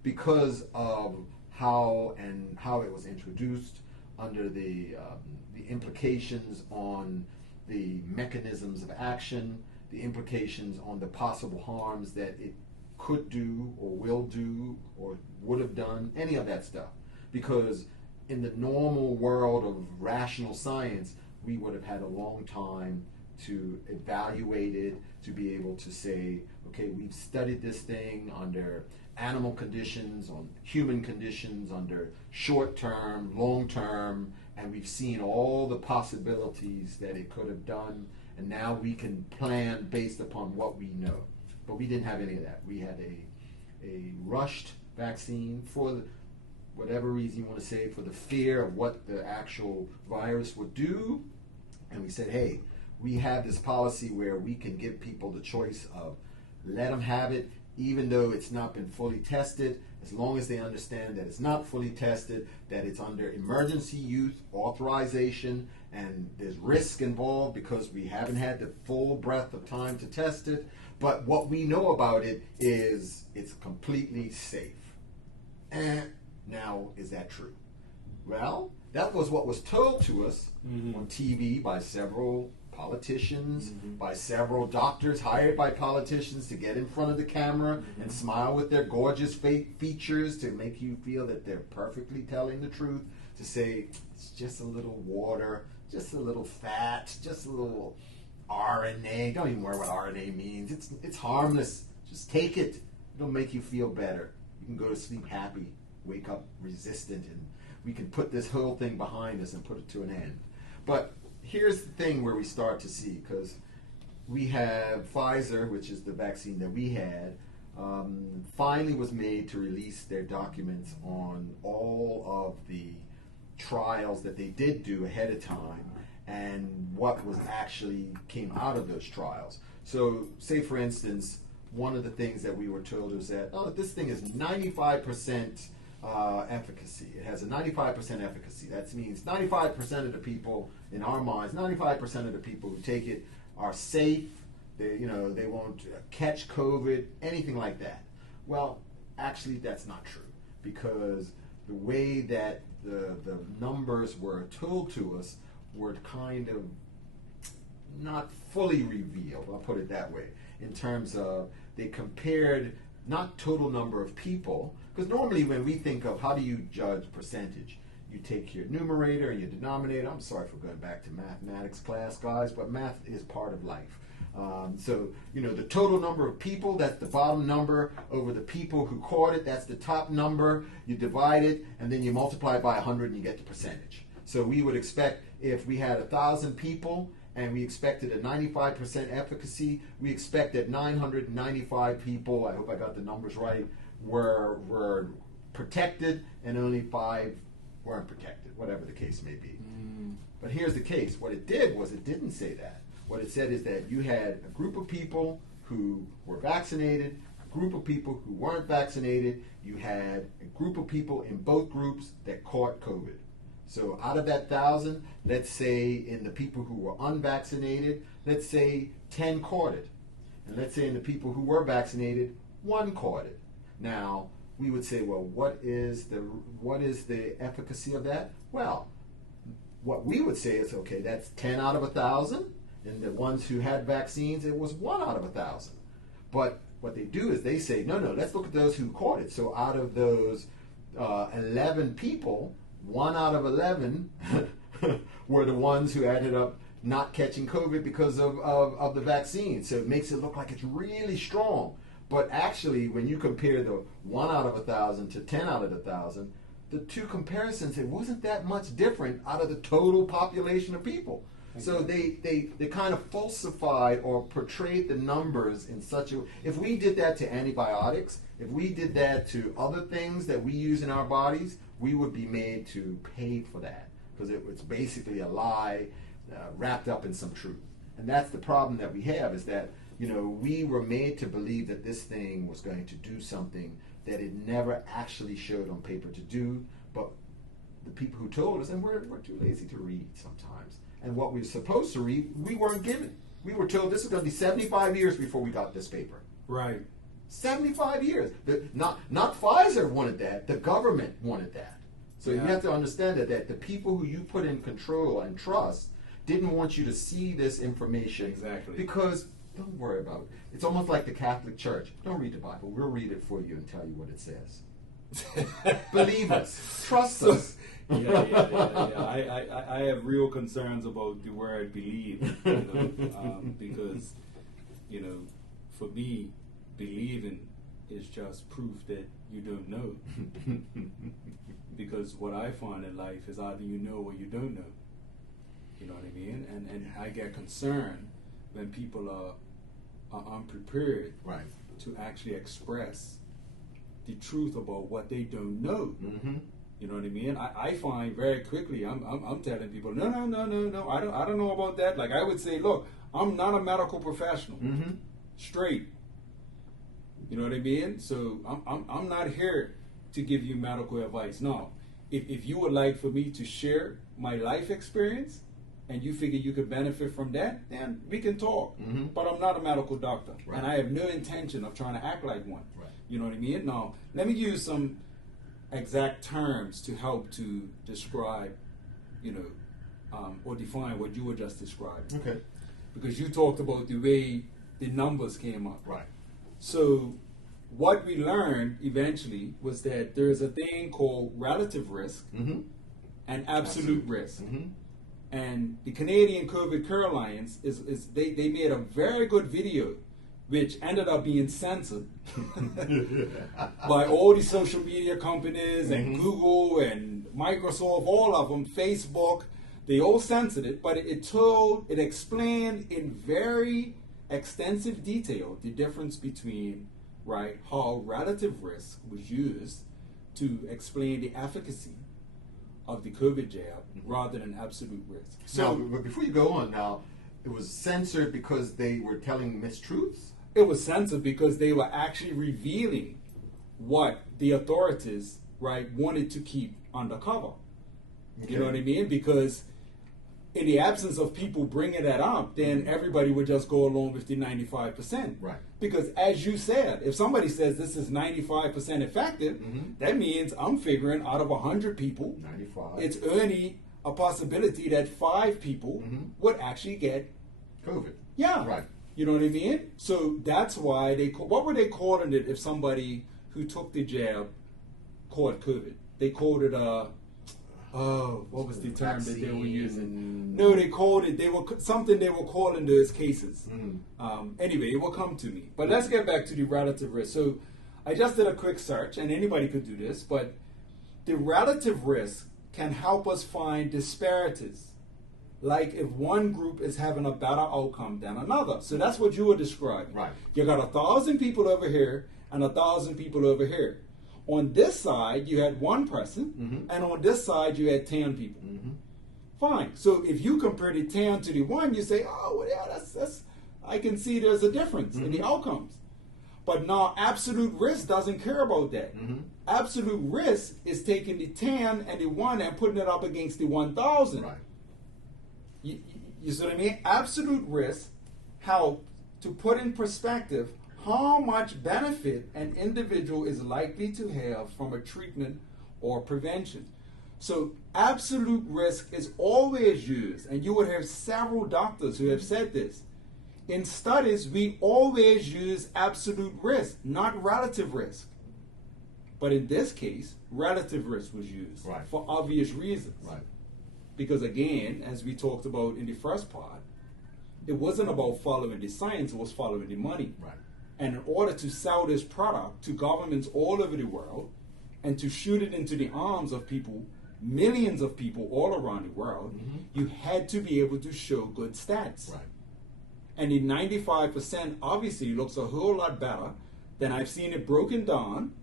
because of how it was introduced, under the implications on the mechanisms of action, the implications on the possible harms that it could do or will do or would have done, any of that stuff. Because in the normal world of rational science, we would have had a long time to evaluate it, to be able to say, okay, we've studied this thing under animal conditions, on human conditions, under short-term, long-term, and we've seen all the possibilities that it could have done, and now we can plan based upon what we know. But we didn't have any of that. We had a rushed vaccine for whatever reason you want to say, for the fear of what the actual virus would do. And we said, hey, we have this policy where we can give people the choice of let them have it, even though it's not been fully tested, as long as they understand that it's not fully tested, that it's under emergency use authorization, and there's risk involved because we haven't had the full breadth of time to test it. But what we know about it is it's completely safe. And now, is that true? Well, that was what was told to us on TV by several politicians, by several doctors hired by politicians to get in front of the camera and smile with their gorgeous features to make you feel that they're perfectly telling the truth, to say it's just a little water, just a little fat, just a little RNA. Don't even worry what RNA means. It's harmless. Just take it. It'll make you feel better. You can go to sleep happy, wake up resistant, and we can put this whole thing behind us and put it to an end. But here's the thing where we start to see, because we have Pfizer, which is the vaccine that we had, finally was made to release their documents on all of the trials that they did do ahead of time and what was actually came out of those trials. So say, for instance, one of the things that we were told was that, oh, this thing is 95% efficacy. It has a 95% efficacy. That means 95% of the people, in our minds, 95% of the people who take it are safe. They won't catch COVID, anything like that. Well, actually, that's not true, because the way that the numbers were told to us were kind of not fully revealed, I'll put it that way, in terms of they compared not total number of people, because normally when we think of how do you judge percentage, you take your numerator and your denominator. I'm sorry for going back to mathematics class, guys, but math is part of life. So, the total number of people, that's the bottom number, over the people who caught it, that's the top number. You divide it, and then you multiply it by 100, and you get the percentage. So we would expect, if we had 1,000 people, and we expected a 95% efficacy, we expect that 995 people, I hope I got the numbers right, were protected, and only 5 weren't protected, whatever the case may be. But here's the case. What it did was it didn't say that. What it said is that you had a group of people who were vaccinated, a group of people who weren't vaccinated. You had a group of people in both groups that caught COVID. So out of that 1,000, let's say in the people who were unvaccinated, let's say 10 caught it. And let's say in the people who were vaccinated, 1 caught it. Now, we would say, well, what is the efficacy of that? Well, what we would say is, okay, that's 10 out of 1,000. And the ones who had vaccines, it was 1 out of 1,000. But what they do is they say, no, let's look at those who caught it. So out of those 11 people, 1 out of 11 were the ones who ended up not catching COVID because of the vaccine. So it makes it look like it's really strong. But actually, when you compare the 1 out of 1,000 to 10 out of 1,000, the two comparisons, it wasn't that much different out of the total population of people. So they kind of falsified or portrayed the numbers in such a way. If we did that to antibiotics, if we did that to other things that we use in our bodies, we would be made to pay for that, because it's basically a lie wrapped up in some truth. And that's the problem that we have, is that we were made to believe that this thing was going to do something that it never actually showed on paper to do. But the people who told us, and we're too lazy to read sometimes, and what we were supposed to read, we weren't given. We were told this is going to be 75 years before we got this paper. Right. 75 years. Not Pfizer wanted that. The government wanted that. So you have to understand that the people who you put in control and trust didn't want you to see this information. Exactly. Because, don't worry about it. It's almost like the Catholic Church. Don't read the Bible. We'll read it for you and tell you what it says. Believe us. Trust us. I have real concerns about the word believe, because, for me, believing is just proof that you don't know. Because what I find in life is either you know or you don't know. You know what I mean? And I get concerned when people are unprepared to actually express the truth about what they don't know. You know what I mean? I find very quickly I'm telling people, no, I don't know about that. Like I would say, look, I'm not a medical professional. Straight. You know what I mean? So I'm not here to give you medical advice. No. If you would like for me to share my life experience and you figure you could benefit from that, then we can talk. But I'm not a medical doctor. And I have no intention of trying to act like one. You know what I mean? Now, let me use some exact terms to help to describe, or define what you were just describing. Okay. Because you talked about the way the numbers came up. So what we learned eventually was that there's a thing called relative risk and absolute risk. And the Canadian COVID Care Alliance they made a very good video which ended up being censored by all the social media companies and Google and Microsoft, all of them, Facebook. They all censored it, but it explained in very extensive detail the difference between how relative risk was used to explain the efficacy of the COVID jab rather than absolute risk. So, but before you go on now, it was censored because they were telling mistruths? It was censored because they were actually revealing what the authorities, wanted to keep undercover. Okay. You know what I mean? Because in the absence of people bringing that up, then everybody would just go along with the 95%. Because as you said, if somebody says this is 95% effective, that means I'm figuring out of 100 people, 95. It's only a possibility that 5 people would actually get COVID. Yeah. You know what I mean? So that's why what were they calling it if somebody who took the jab caught COVID? They called it what was the term that they were using? No, they called it, they were calling those cases. Anyway, it will come to me. But let's get back to the relative risk. So I just did a quick search, and anybody could do this, but the relative risk can help us find disparities. Like if one group is having a better outcome than another. So that's what you were describing. You got 1,000 people over here and 1,000 people over here. On this side, you had one person, and on this side, you had 10 people. Fine. So if you compare the 10 to the 1, you say, oh, well, yeah, that's I can see there's a difference in the outcomes. But now absolute risk doesn't care about that. Absolute risk is taking the 10 and the 1 and putting it up against the 1,000. You see what I mean? Absolute risk help to put in perspective how much benefit an individual is likely to have from a treatment or prevention. So absolute risk is always used, and you would have several doctors who have said this. In studies, we always use absolute risk, not relative risk. But in this case, relative risk was used for obvious reasons. Because again, as we talked about in the first part, it wasn't about following the science, it was following the money. And in order to sell this product to governments all over the world and to shoot it into the arms of people, millions of people all around the world, you had to be able to show good stats. And the 95% obviously looks a whole lot better than I've seen it broken down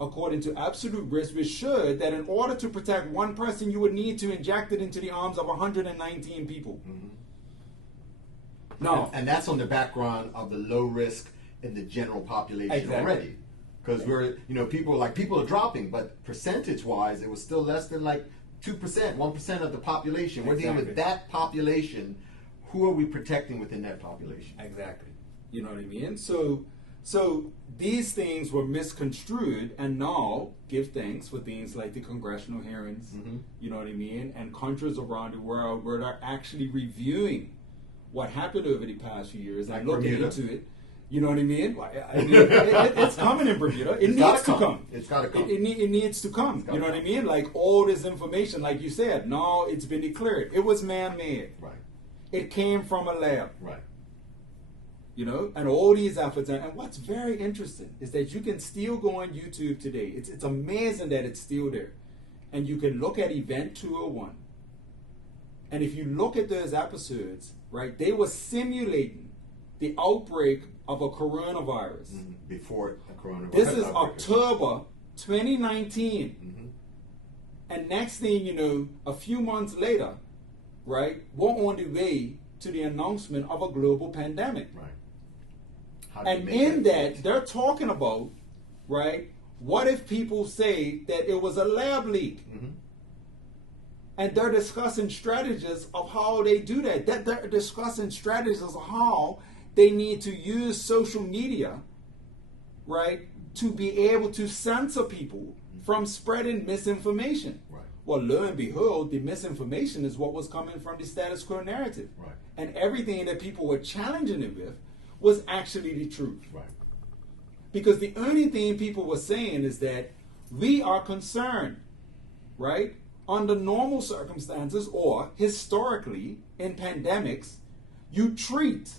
according to absolute risk, which showed that in order to protect one person, you would need to inject it into the arms of 119 people. No, and that's on the background of the low risk in the general population already. Because people are dropping, but percentage-wise, it was still less than 2%, 1% of the population. We're dealing with that population. Who are we protecting within that population? Exactly. You know what I mean? So So these things were misconstrued, and now give thanks for things like the congressional hearings, you know what I mean, and countries around the world where they're actually reviewing what happened over the past few years and looking into it. You know what I mean? It's coming in Bermuda. It needs to come. It's got to come. It needs to come. You know what I mean? Like all this information, like you said, now it's been declared. It was man-made. Right. It came from a lab. Right. You know, and all these efforts. And what's very interesting is that you can still go on YouTube today. It's amazing that it's still there. And you can look at Event 201. And if you look at those episodes, right, they were simulating the outbreak of a coronavirus. Before a coronavirus. This is October 2019. And next thing you know, a few months later, right, we're on the way to the announcement of a global pandemic. Right. And in that, they're talking about, right, what if people say that it was a lab leak? And they're discussing strategies of how they do that. They're discussing strategies of how they need to use social media, right, to be able to censor people from spreading misinformation. Right. Well, lo and behold, the misinformation is what was coming from the status quo narrative. Right. And everything that people were challenging it with was actually the truth. Right. Because the only thing people were saying is that we are concerned, right, under normal circumstances or historically in pandemics, you treat.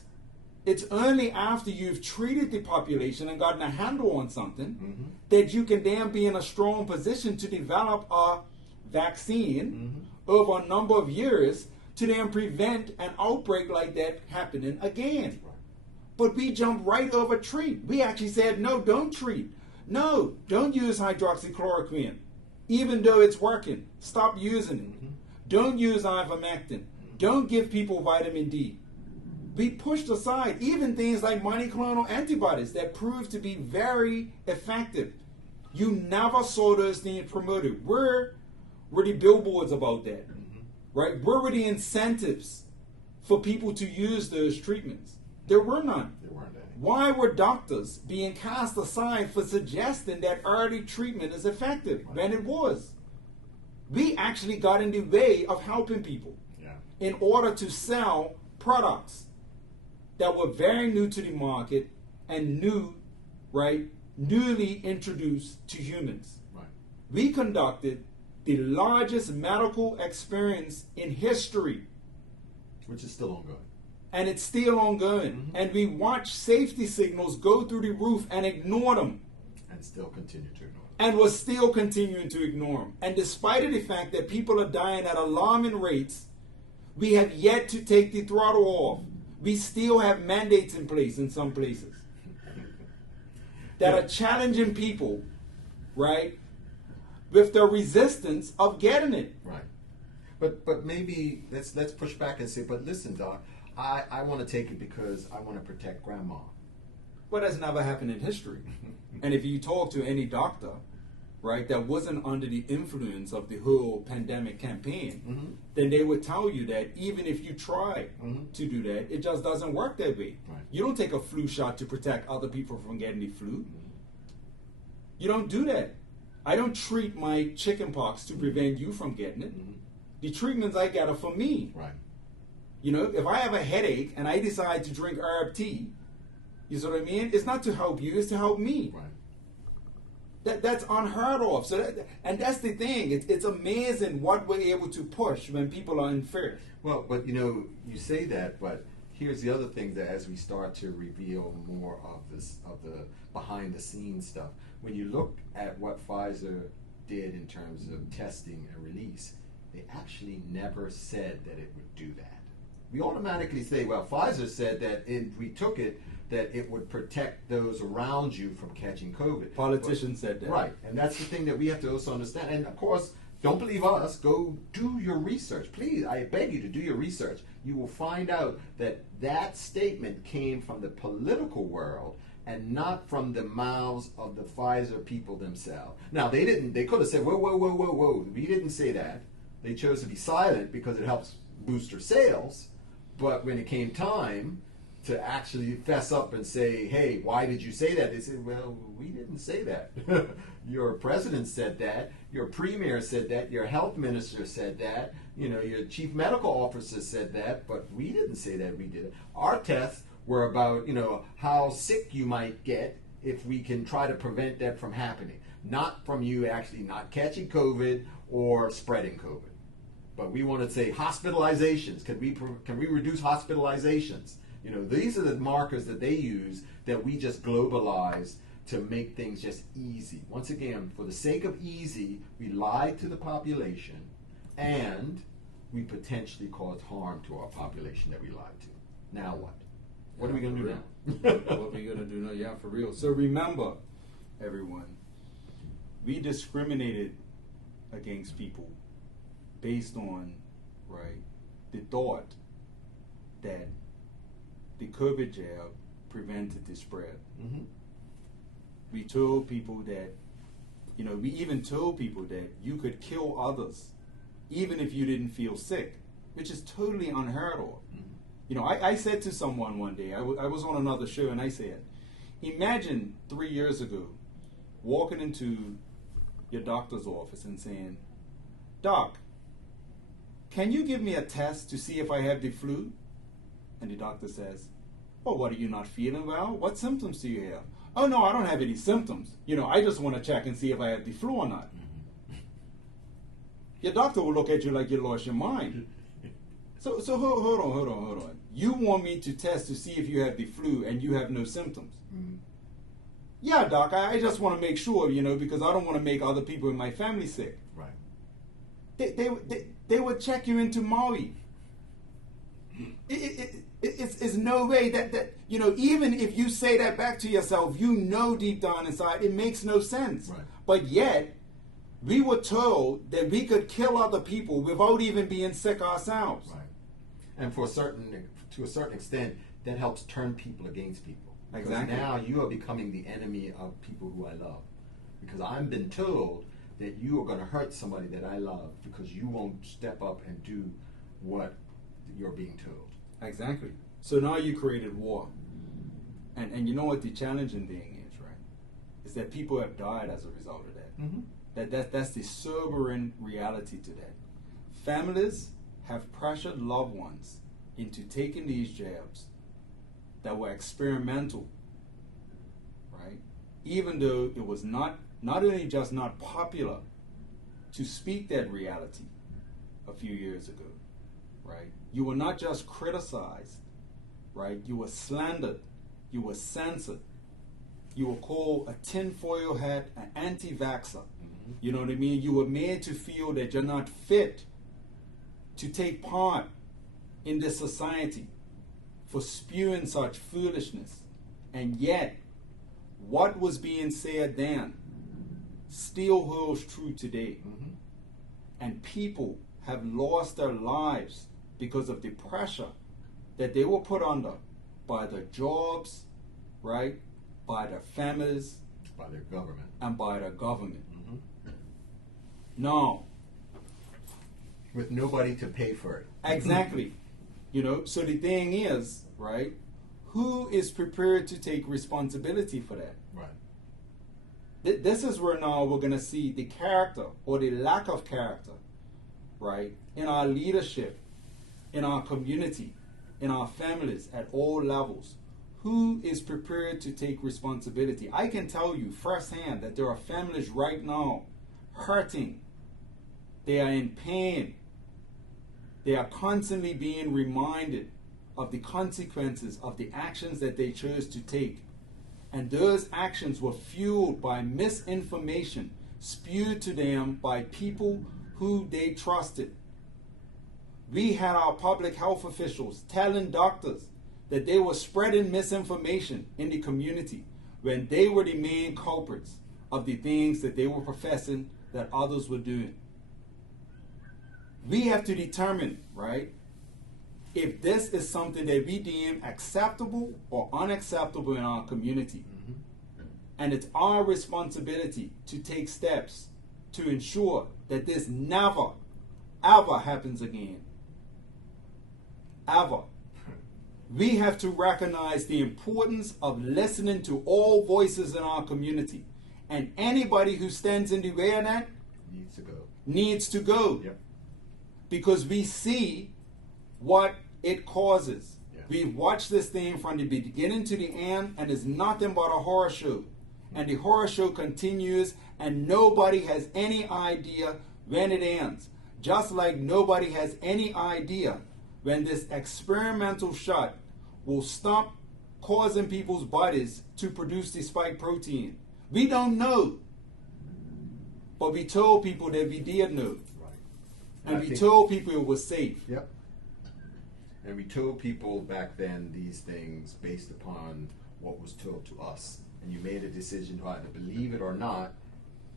It's only after you've treated the population and gotten a handle on something that you can then be in a strong position to develop a vaccine over a number of years to then prevent an outbreak like that happening again. But we jumped right over treat. We actually said, no, don't treat. No, don't use hydroxychloroquine. Even though it's working, stop using it. Don't use ivermectin. Don't give people vitamin D. We pushed aside even things like monoclonal antibodies that proved to be very effective. You never saw those things promoted. Where were the billboards about that? Right? Where were the incentives for people to use those treatments? There were none. There weren't any. Why were doctors being cast aside for suggesting that early treatment is effective when it was? We actually got in the way of helping people in order to sell products that were very new to the market and newly introduced to humans. Right. We conducted the largest medical experience in history. Which is still ongoing. And it's still ongoing. And we watch safety signals go through the roof and ignore them. And still continue to ignore them. And we're still continuing to ignore them. And despite of the fact that people are dying at alarming rates, we have yet to take the throttle off. We still have mandates in place in some places that are challenging people, right, with the resistance of getting it. Right. But maybe let's push back and say, but listen, Doc, I want to take it because I want to protect Grandma. Well, that's never happened in history. And if you talk to any doctor, right, that wasn't under the influence of the whole pandemic campaign, then they would tell you that even if you try to do that, it just doesn't work that way. Right. You don't take a flu shot to protect other people from getting the flu. You don't do that. I don't treat my chicken pox to prevent you from getting it. The treatments I get are for me. Right. You know, if I have a headache and I decide to drink herb tea, you see what I mean? It's not to help you, it's to help me. Right. That's unheard of. So and that's the thing. It's amazing what we're able to push when people are in fear. Well, but you know, you say that, but here's the other thing that as we start to reveal more of the behind the scenes stuff, when you look at what Pfizer did in terms of testing and release, they actually never said that it would do that. We automatically say, well, Pfizer said that if we took it, that it would protect those around you from catching COVID. Politicians said that. Right, and that's the thing that we have to also understand. And of course, don't believe us, go do your research. Please, I beg you to do your research. You will find out that that statement came from the political world and not from the mouths of the Pfizer people themselves. Now, they could have said, whoa, we didn't say that. They chose to be silent because it helps boost their sales. But when it came time, to actually fess up and say, hey, why did you say that? They said, well, we didn't say that. Your president said that. Your premier said that. Your health minister said that. Your chief medical officer said that. But we didn't say that we did it. Our tests were about, how sick you might get if we can try to prevent that from happening. Not from you actually not catching COVID or spreading COVID. But we want to say hospitalizations. Can we reduce hospitalizations? These are the markers that they use that we just globalize to make things just easy. Once again, for the sake of easy, we lied to the population and we potentially caused harm to our population that we lied to. Now what? What are we going to do now? What are we going to do now? Yeah, for real. So remember, everyone, we discriminated against people based on, the thought that the COVID jab prevented the spread. Mm-hmm. We told people that, we even told people that you could kill others even if you didn't feel sick, which is totally unheard of. Mm-hmm. I said to someone one day, I was on another show, and I said, imagine 3 years ago walking into your doctor's office and saying, Doc, can you give me a test to see if I have the flu? And the doctor says, oh, what, are you not feeling well? What symptoms do you have? Oh, no, I don't have any symptoms. I just want to check and see if I have the flu or not. Mm-hmm. Your doctor will look at you like you lost your mind. So hold on. You want me to test to see if you have the flu and you have no symptoms? Mm-hmm. Yeah, Doc, I just want to make sure, because I don't want to make other people in my family sick. Right. They would check you into Maui. It's no way that even if you say that back to yourself, deep down inside, it makes no sense. Right. But yet, we were told that we could kill other people without even being sick ourselves. Right. And to a certain extent, that helps turn people against people. Exactly. Because now you are becoming the enemy of people who I love. Because I've been told that you are going to hurt somebody that I love because you won't step up and do what you're being told. Exactly. So now you created war. And you know what the challenging thing is, right? Is that people have died as a result of that. Mm-hmm. That's the sobering reality to that. Families have pressured loved ones into taking these jabs that were experimental, right? Even though it was not only just not popular to speak that reality a few years ago, right? You were not just criticized, right? You were slandered, you were censored, you were called a tinfoil hat, an anti-vaxxer. Mm-hmm. You know what I mean? You were made to feel that you're not fit to take part in this society for spewing such foolishness. And yet, what was being said then still holds true today. Mm-hmm. And people have lost their lives because of the pressure that they were put under by their jobs, right? By their families. By their government. And by their government. Mm-hmm. Now. With nobody to pay for it. Exactly. So the thing is, right, who is prepared to take responsibility for that? Right. This is where now we're going to see the character or the lack of character, right, in our leadership, in our community, in our families at all levels. Who is prepared to take responsibility? I can tell you firsthand that there are families right now hurting. They are in pain. They are constantly being reminded of the consequences of the actions that they chose to take. And those actions were fueled by misinformation spewed to them by people who they trusted. We had our public health officials telling doctors that they were spreading misinformation in the community when they were the main culprits of the things that they were professing that others were doing. We have to determine, right, if this is something that we deem acceptable or unacceptable in our community. Mm-hmm. And it's our responsibility to take steps to ensure that this never, ever happens again. Ever. We have to recognize the importance of listening to all voices in our community. And anybody who stands in the way of that needs to go. Yep. Because we see what it causes. Yeah. We've watched this thing from the beginning to the end, and it's nothing but a horror show. And the horror show continues, and nobody has any idea when it ends. Just like nobody has any idea when this experimental shot will stop causing people's bodies to produce the spike protein. We don't know. But we told people that we did know. Right. And we told people it was safe. Yep. And we told people back then these things based upon what was told to us. And you made a decision to either believe it or not.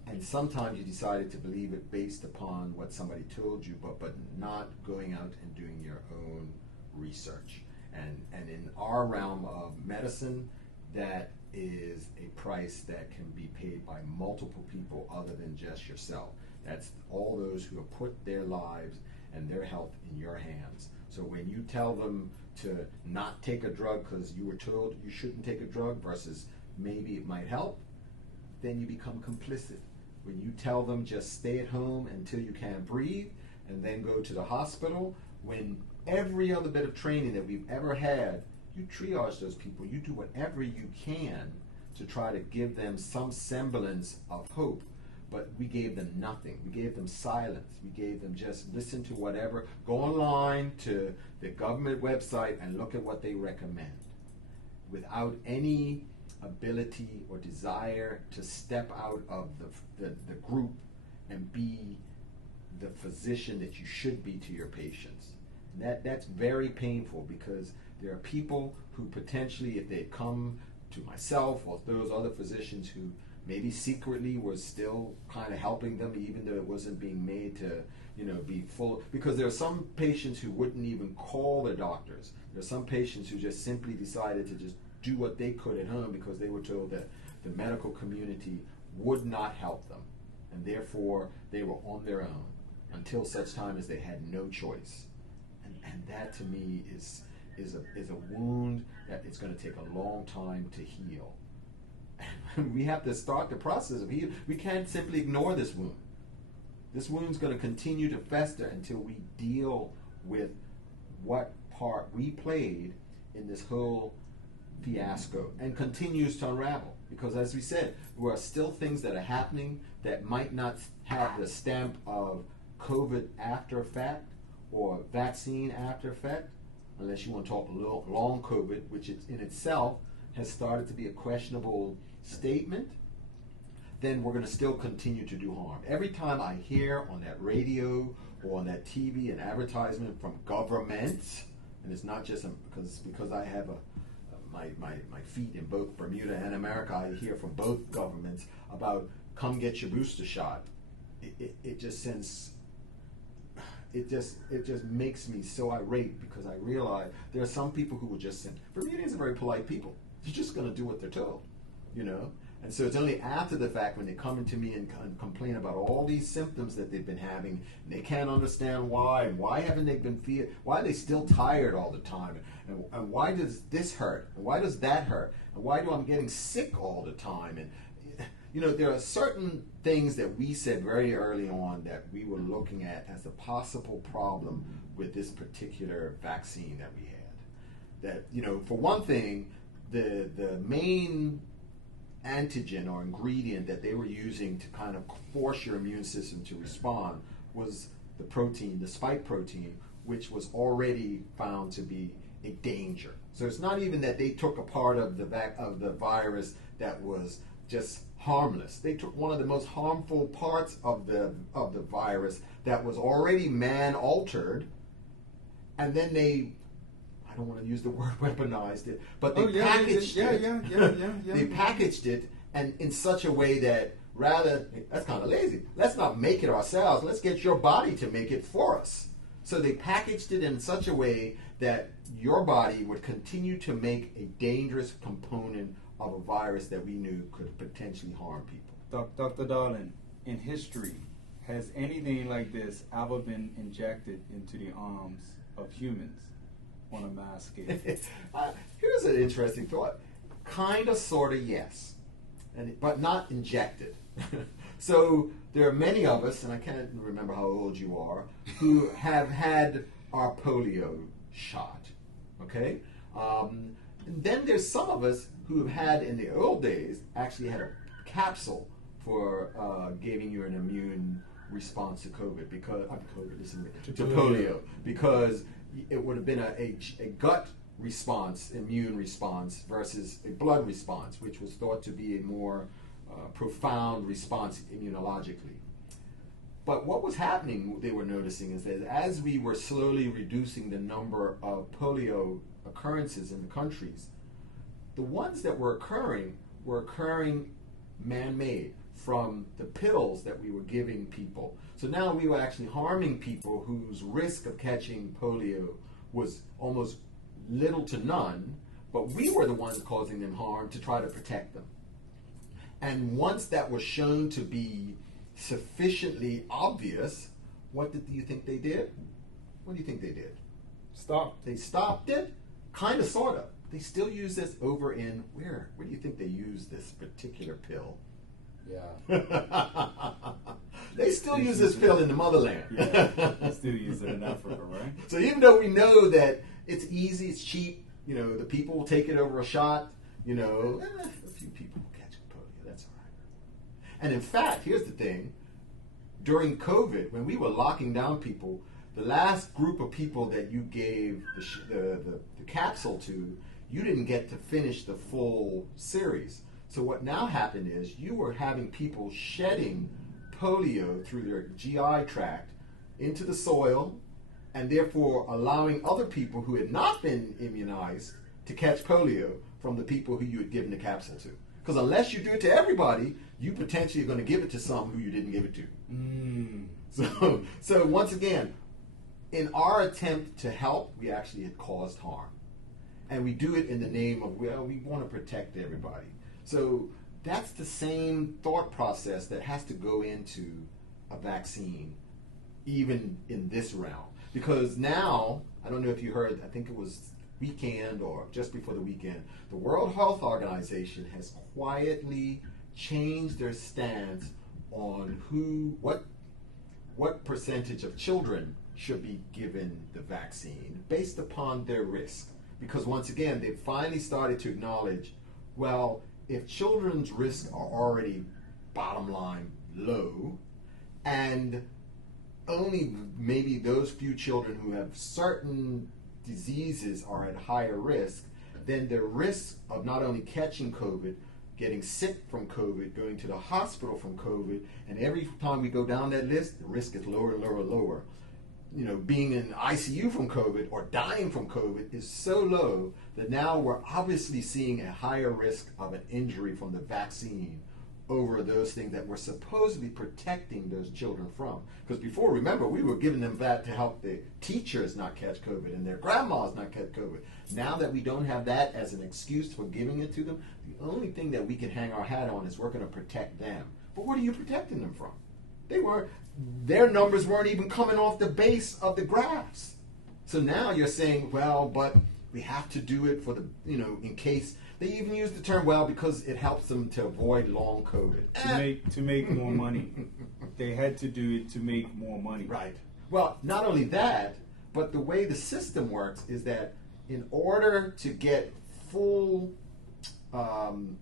And sometimes you decided to believe it based upon what somebody told you, but not going out and doing your own research. And in our realm of medicine, that is a price that can be paid by multiple people other than just yourself. That's all those who have put their lives and their health in your hands. So when you tell them to not take a drug because you were told you shouldn't take a drug versus maybe it might help, then you become complicit. When you tell them just stay at home until you can't breathe and then go to the hospital, when every other bit of training that we've ever had, you triage those people. You do whatever you can to try to give them some semblance of hope. But we gave them nothing. We gave them silence. We gave them just listen to whatever. Go online to the government website and look at what they recommend without any ability or desire to step out of the group and be the physician that you should be to your patients. And that's very painful because there are people who potentially, if they come to myself or those other physicians who maybe secretly was still kind of helping them, even though it wasn't being made to, be full. Because there are some patients who wouldn't even call their doctors. There are some patients who just simply decided to just do what they could at home because they were told that the medical community would not help them, and therefore they were on their own until such time as they had no choice. And that to me is a wound that it's going to take a long time to heal. And we have to start the process of healing. We can't simply ignore this wound. This wound's going to continue to fester until we deal with what part we played in this whole fiasco and continues to unravel. Because as we said, there are still things that are happening that might not have the stamp of COVID after effect or vaccine after effect, unless you want to talk long COVID, which in itself has started to be a questionable statement, then we're going to still continue to do harm. Every time I hear on that radio or on that TV an advertisement from governments, and it's not just because I have my feet in both Bermuda and America, I hear from both governments about come get your booster shot. It just sends. It just makes me so irate because I realize there are some people who will just say, Bermudians are very polite people. You're just going to do what they're told, And so it's only after the fact when they come into me and complain about all these symptoms that they've been having, and they can't understand why, and why haven't they been why are they still tired all the time, and why does this hurt, and why does that hurt, and why do I'm getting sick all the time, and there are certain things that we said very early on that we were looking at as a possible problem with this particular vaccine that we had. That, for one thing, the main antigen or ingredient that they were using to kind of force your immune system to respond was the protein, the spike protein, which was already found to be a danger. So it's not even that they took a part of the virus that was just harmless. They took one of the most harmful parts of the virus that was already man-altered, and then they, I don't want to use the word weaponized it, but they packaged it. They packaged it and in such a way that that's kind of lazy. Let's not make it ourselves. Let's get your body to make it for us. So they packaged it in such a way that your body would continue to make a dangerous component of a virus that we knew could potentially harm people. Dr. Dowling, in history, has anything like this ever been injected into the arms of humans? on a mass scale? Here's an interesting thought. Kind of, sort of, yes, but not injected. So there are many of us, and I can't remember how old you are, who have had our polio shot. Okay, and then there's some of us who have had, in the old days, actually had a capsule for giving you an immune response to COVID because to polio, because it would have been a gut response, immune response, versus a blood response, which was thought to be a more profound response immunologically. But what was happening, they were noticing, is that as we were slowly reducing the number of polio occurrences in the countries, the ones that were occurring man-made from the pills that we were giving people. So now we were actually harming people whose risk of catching polio was almost little to none, but we were the ones causing them harm to try to protect them. And once that was shown to be sufficiently obvious, what do you think they did? What do you think they did? Stopped. They stopped it? Kind of, sort of. They still use this over in, where do you think they use this particular pill? Yeah. They still use this pill in the motherland. Yeah, they still use it in Africa, right? So even though we know that it's easy, it's cheap, the people will take it over a shot, a few people will catch polio, that's all right. And in fact, here's the thing, during COVID, when we were locking down people, the last group of people that you gave the capsule to, you didn't get to finish the full series. So what now happened is you were having people shedding polio through their GI tract into the soil, and therefore allowing other people who had not been immunized to catch polio from the people who you had given the capsule to. Because unless you do it to everybody, you potentially are going to give it to some who you didn't give it to. So once again, in our attempt to help, we actually had caused harm. And we do it in the name of, well, we want to protect everybody. So that's the same thought process that has to go into a vaccine, even in this realm. Because now, I don't know if you heard, I think it was weekend or just before the weekend, the World Health Organization has quietly changed their stance on what percentage of children should be given the vaccine based upon their risk. Because once again, they've finally started to acknowledge, well, if children's risks are already bottom line low, and only maybe those few children who have certain diseases are at higher risk, then the risk of not only catching COVID, getting sick from COVID, going to the hospital from COVID, and every time we go down that list, the risk is lower and lower and lower. Being in ICU from COVID or dying from COVID is so low that now we're obviously seeing a higher risk of an injury from the vaccine over those things that we're supposedly protecting those children from. Because before, remember, we were giving them that to help the teachers not catch COVID and their grandmas not catch COVID. Now that we don't have that as an excuse for giving it to them, the only thing that we can hang our hat on is we're going to protect them. But what are you protecting them from? Their numbers weren't even coming off the base of the graphs. So now you're saying, well, but we have to do it for the, in case. They even use the term, well, because it helps them to avoid long COVID. To make more money. They had to do it to make more money. Right. Well, not only that, but the way the system works is that in order to get full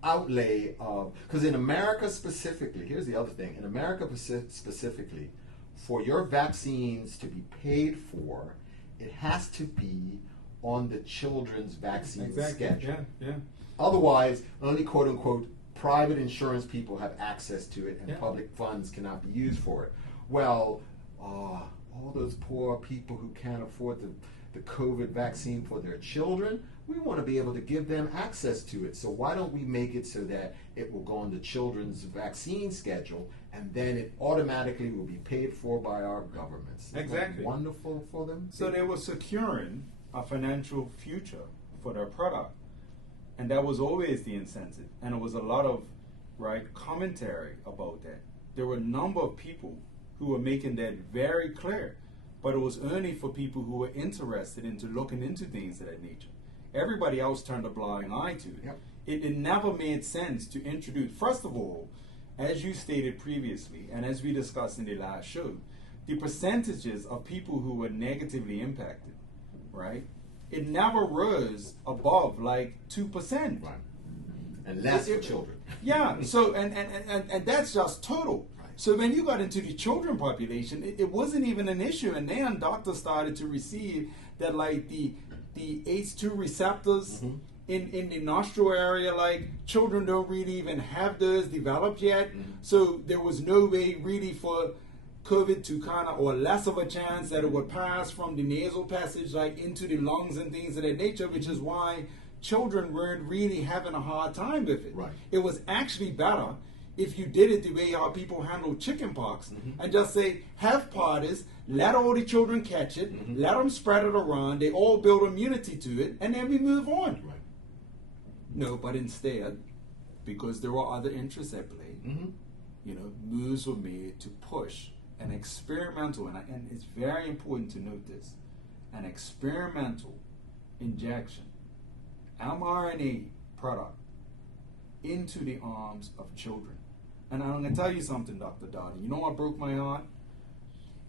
outlay of, because in America specifically, here's the other thing, in America specifically, for your vaccines to be paid for, it has to be on the children's vaccine schedule. Yeah. Otherwise, only quote-unquote private insurance people have access to it, and public funds cannot be used for it. Well, all those poor people who can't afford the COVID vaccine for their children, we want to be able to give them access to it. So why don't we make it so that it will go on the children's vaccine schedule, and then it automatically will be paid for by our governments. Exactly. Wonderful for them. So they were securing a financial future for their product. And that was always the incentive. And it was a lot of commentary about that. There were a number of people who were making that very clear. but it was only for people who were interested into looking into things of that nature. Everybody else turned a blind eye to it. Yep. It never made sense to introduce, first of all, as you stated previously, and as we discussed in the last show, the percentages of people who were negatively impacted, right? It never rose above like 2%. Right. And less for children. Yeah. So and that's just total. Right. So when you got into the children population, it wasn't even an issue, and then doctors started to receive that like the ACE2 receptors in the nostril area, like children don't really even have those developed yet. So there was no way really for COVID to kind of, or less of a chance that it would pass from the nasal passage like into the lungs and things of that nature, which is why children weren't really having a hard time with it. Right. It was actually better if you did it the way how people handle chicken pox and just say, have parties, let all the children catch it, let them spread it around, they all build immunity to it, and then we move on. Right. No, but instead, because there were other interests at play, you know, moves were made to push an experimental, and it's very important to note this, an experimental injection, mRNA product, into the arms of children. And I'm going to tell you something, Dr. Dowling. You know what broke my heart?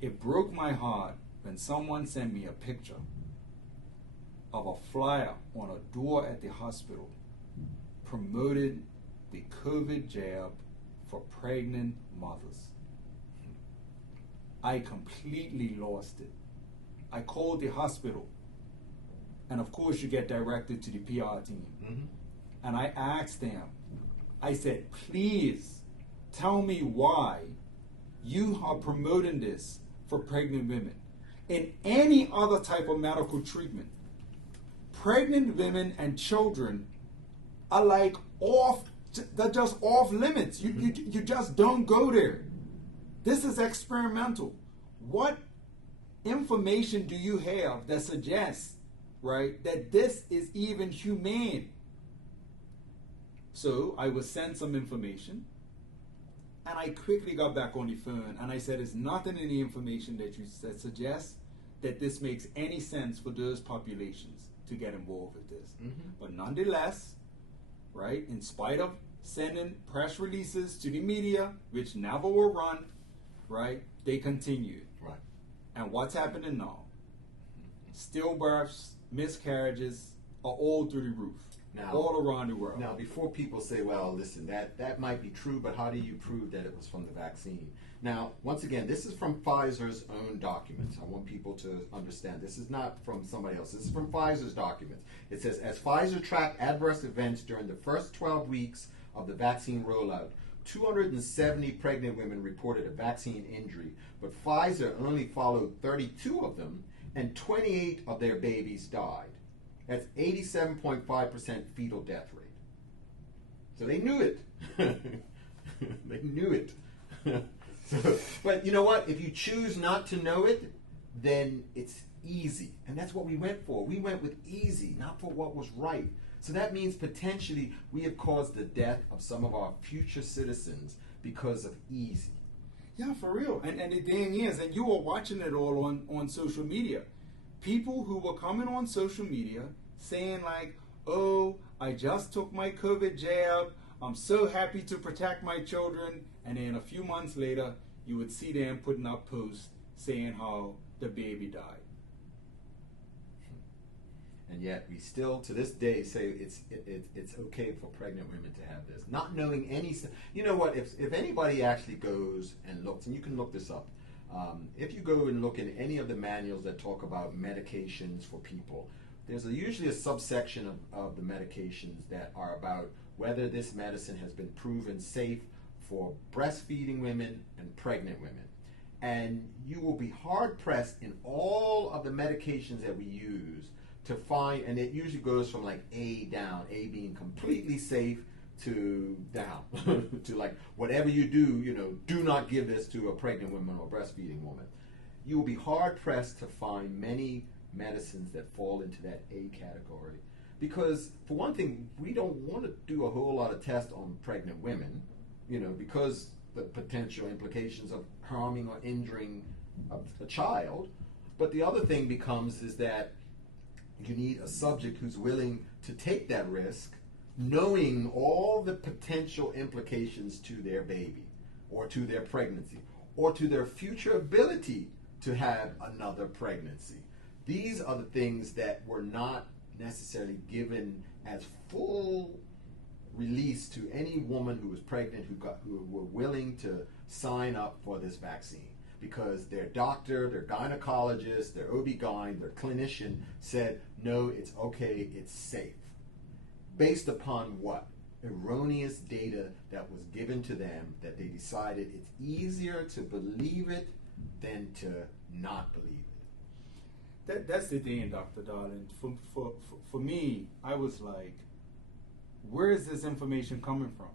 It broke my heart when someone sent me a picture of a flyer on a door at the hospital promoted the COVID jab for pregnant mothers. I completely lost it. I called the hospital, and of course you get directed to the PR team. And I asked them, I said, please tell me why you are promoting this for pregnant women. In any other type of medical treatment, pregnant women and children are like they're just off limits. You just don't go there. This is experimental. What information do you have that suggests, right, that this is even humane? So I was sent some information, and I quickly got back on the phone, and I said, there's nothing in the information that suggests that this makes any sense for those populations to get involved with this. But nonetheless, right, in spite of sending press releases to the media, which never were run, right, they continued. Right. And what's happening now? Stillbirths, miscarriages are all through the roof. Now, all around the world. Now, before people say, well, listen, that might be true, but how do you prove that it was from the vaccine? Now, once again, this is from Pfizer's own documents. I want people to understand. This is not from somebody else. This is from Pfizer's documents. It says, as Pfizer tracked adverse events during the first 12 weeks of the vaccine rollout, 270 pregnant women reported a vaccine injury, but Pfizer only followed 32 of them, and 28 of their babies died. That's 87.5% fetal death rate. So they knew it. They knew it. But you know what? If you choose not to know it, then it's easy. And that's what we went for. We went with easy, not for what was right. So that means potentially we have caused the death of some of our future citizens because of easy. Yeah, for real. And the thing is, and you were watching it all on social media. People who were coming on social media saying like, oh, I just took my COVID jab. I'm so happy to protect my children. And then a few months later, you would see them putting up posts saying how the baby died. And yet we still, to this day, say it's okay for pregnant women to have this. Not knowing any... You know what? If anybody actually goes and looks, and you can look this up, if you go and look in any of the manuals that talk about medications for people, there's usually a subsection of the medications that are about whether this medicine has been proven safe for breastfeeding women and pregnant women. And you will be hard-pressed in all of the medications that we use to find, and it usually goes from like A down, A being completely safe to down, to like whatever you do, do not give this to a pregnant woman or breastfeeding woman. You will be hard-pressed to find many medicines that fall into that A category. Because, for one thing, we don't want to do a whole lot of tests on pregnant women, because the potential implications of harming or injuring a child. But the other thing becomes is that you need a subject who's willing to take that risk, knowing all the potential implications to their baby or to their pregnancy or to their future ability to have another pregnancy. These are the things that were not necessarily given as full release to any woman who was pregnant who were willing to sign up for this vaccine, because their doctor, their gynecologist, their OB-GYN, their clinician said, no, it's okay, it's safe. Based upon what? Erroneous data that was given to them, that they decided it's easier to believe it than to not believe it. That's the thing, Dr. Dowling. For me, I was like, where is this information coming from?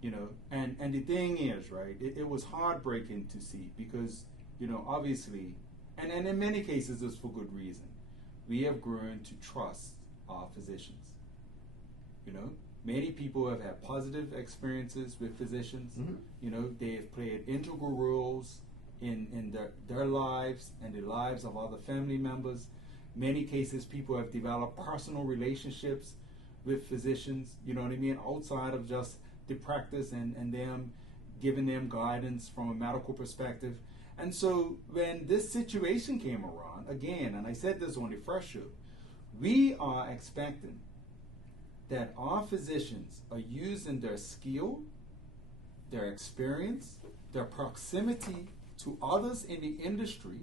You know, and the thing is, right, it was heartbreaking to see, because, you know, obviously, and in many cases it's for good reason, we have grown to trust our physicians. You know, many people have had positive experiences with physicians. Mm-hmm. You know, they have played integral roles in their lives and the lives of other family members. Many cases, people have developed personal relationships with physicians, you know what I mean, outside of just the practice and them giving them guidance from a medical perspective. And so when this situation came around, again, and I said this on the first show, we are expecting that our physicians are using their skill, their experience, their proximity to others in the industry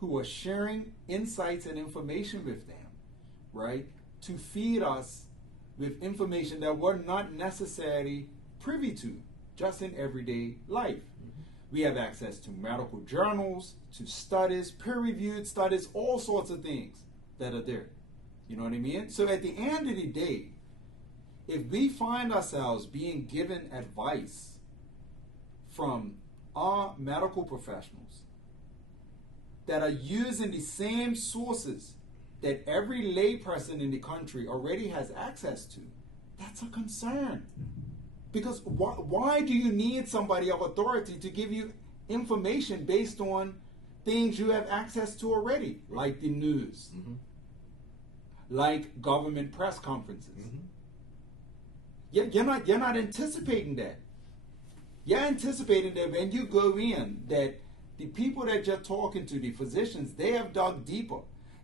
who are sharing insights and information with them, right, to feed us with information that we're not necessarily privy to just in everyday life. Mm-hmm. We have access to medical journals, to studies, peer-reviewed studies, all sorts of things that are there. You know what I mean? So at the end of the day, if we find ourselves being given advice from our medical professionals that are using the same sources that every layperson in the country already has access to, that's a concern. Because why do you need somebody of authority to give you information based on things you have access to already, like the news, mm-hmm. like government press conferences? Mm-hmm. You're not anticipating that. You're anticipating that when you go in, that the people that you're talking to, the physicians, they have dug deeper.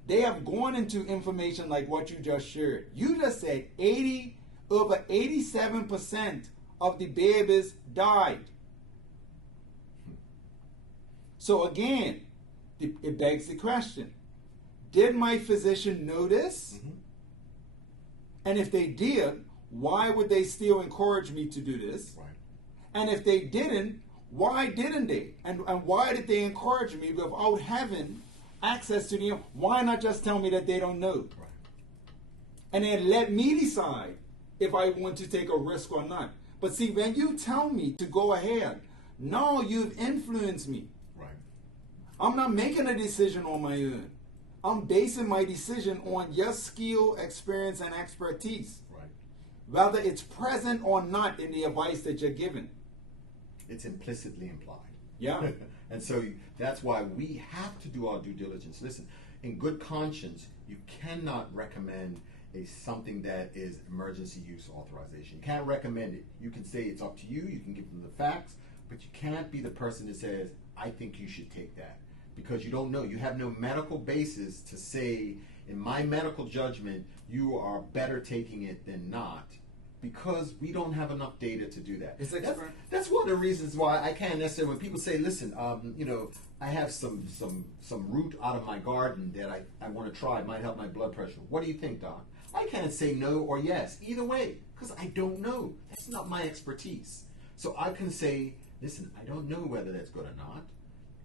They have gone into information like what you just shared. You just said over 87% of the babies died. So again, it begs the question, did my physician know this? Mm-hmm. And if they did, why would they still encourage me to do this? Right. And if they didn't, why didn't they? And why did they encourage me without having access to them? Why not just tell me that they don't know? Right. And then let me decide if I want to take a risk or not. But see, when you tell me to go ahead, now you've influenced me. Right. I'm not making a decision on my own. I'm basing my decision on your skill, experience, and expertise. Right. Whether it's present or not in the advice that you're given. It's implicitly implied. Yeah. And so that's why we have to do our due diligence. Listen, in good conscience, you cannot recommend something that is emergency use authorization. You can't recommend it. You can say it's up to you. You can give them the facts, but you can't be the person that says, I think you should take that. Because you don't know. You have no medical basis to say, in my medical judgment, you are better taking it than not. Because we don't have enough data to do that. That's one of the reasons why I can't necessarily, when people say, listen, I have some root out of my garden that I want to try. It might help my blood pressure. What do you think, Doc? I can't say no or yes, either way, because I don't know. That's not my expertise. So I can say, listen, I don't know whether that's good or not.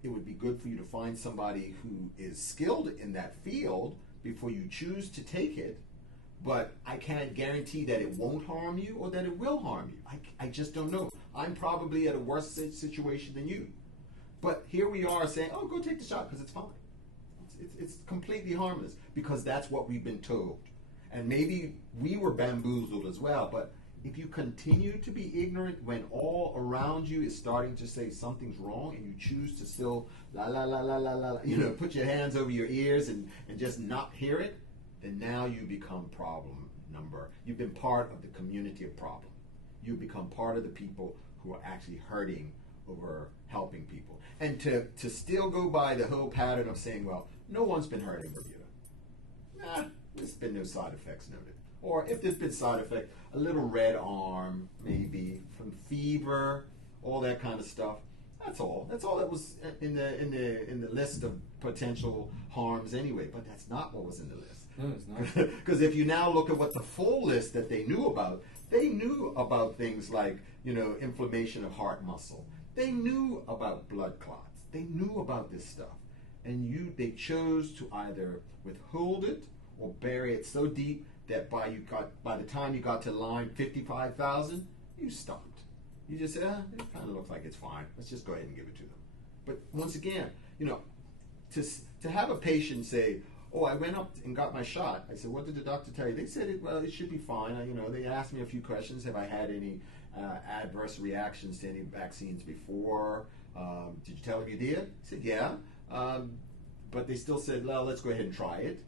It would be good for you to find somebody who is skilled in that field before you choose to take it. But I can't guarantee that it won't harm you or that it will harm you. I just don't know. I'm probably at a worse situation than you. But here we are saying, oh, go take the shot because it's fine. It's completely harmless because that's what we've been told. And maybe we were bamboozled as well, but if you continue to be ignorant when all around you is starting to say something's wrong, and you choose to still la la la la la la, put your hands over your ears and just not hear it, then now you become problem number. You've been part of the community of problem. You become part of the people who are actually hurting over helping people. And to still go by the whole pattern of saying, well, no one's been hurt in Bermuda. There's been no side effects noted. Or if there's been side effect, a little red arm, maybe, from fever, all that kind of stuff. That's all. That's all that was in the list of potential harms anyway. But that's not what was in the list. No, it's not. Because if you now look at what the full list that they knew about, they knew about things like, inflammation of heart muscle. They knew about blood clots. They knew about this stuff. And they chose to either withhold it or bury it so deep that by the time you got to line 55,000, you stopped. You just said, it kind of looks like it's fine. Let's just go ahead and give it to them. But once again, to have a patient say, oh, I went up and got my shot. I said, what did the doctor tell you? They said, it should be fine. They asked me a few questions. Have I had any adverse reactions to any vaccines before? Did you tell them you did? I said, yeah. But they still said, well, let's go ahead and try it.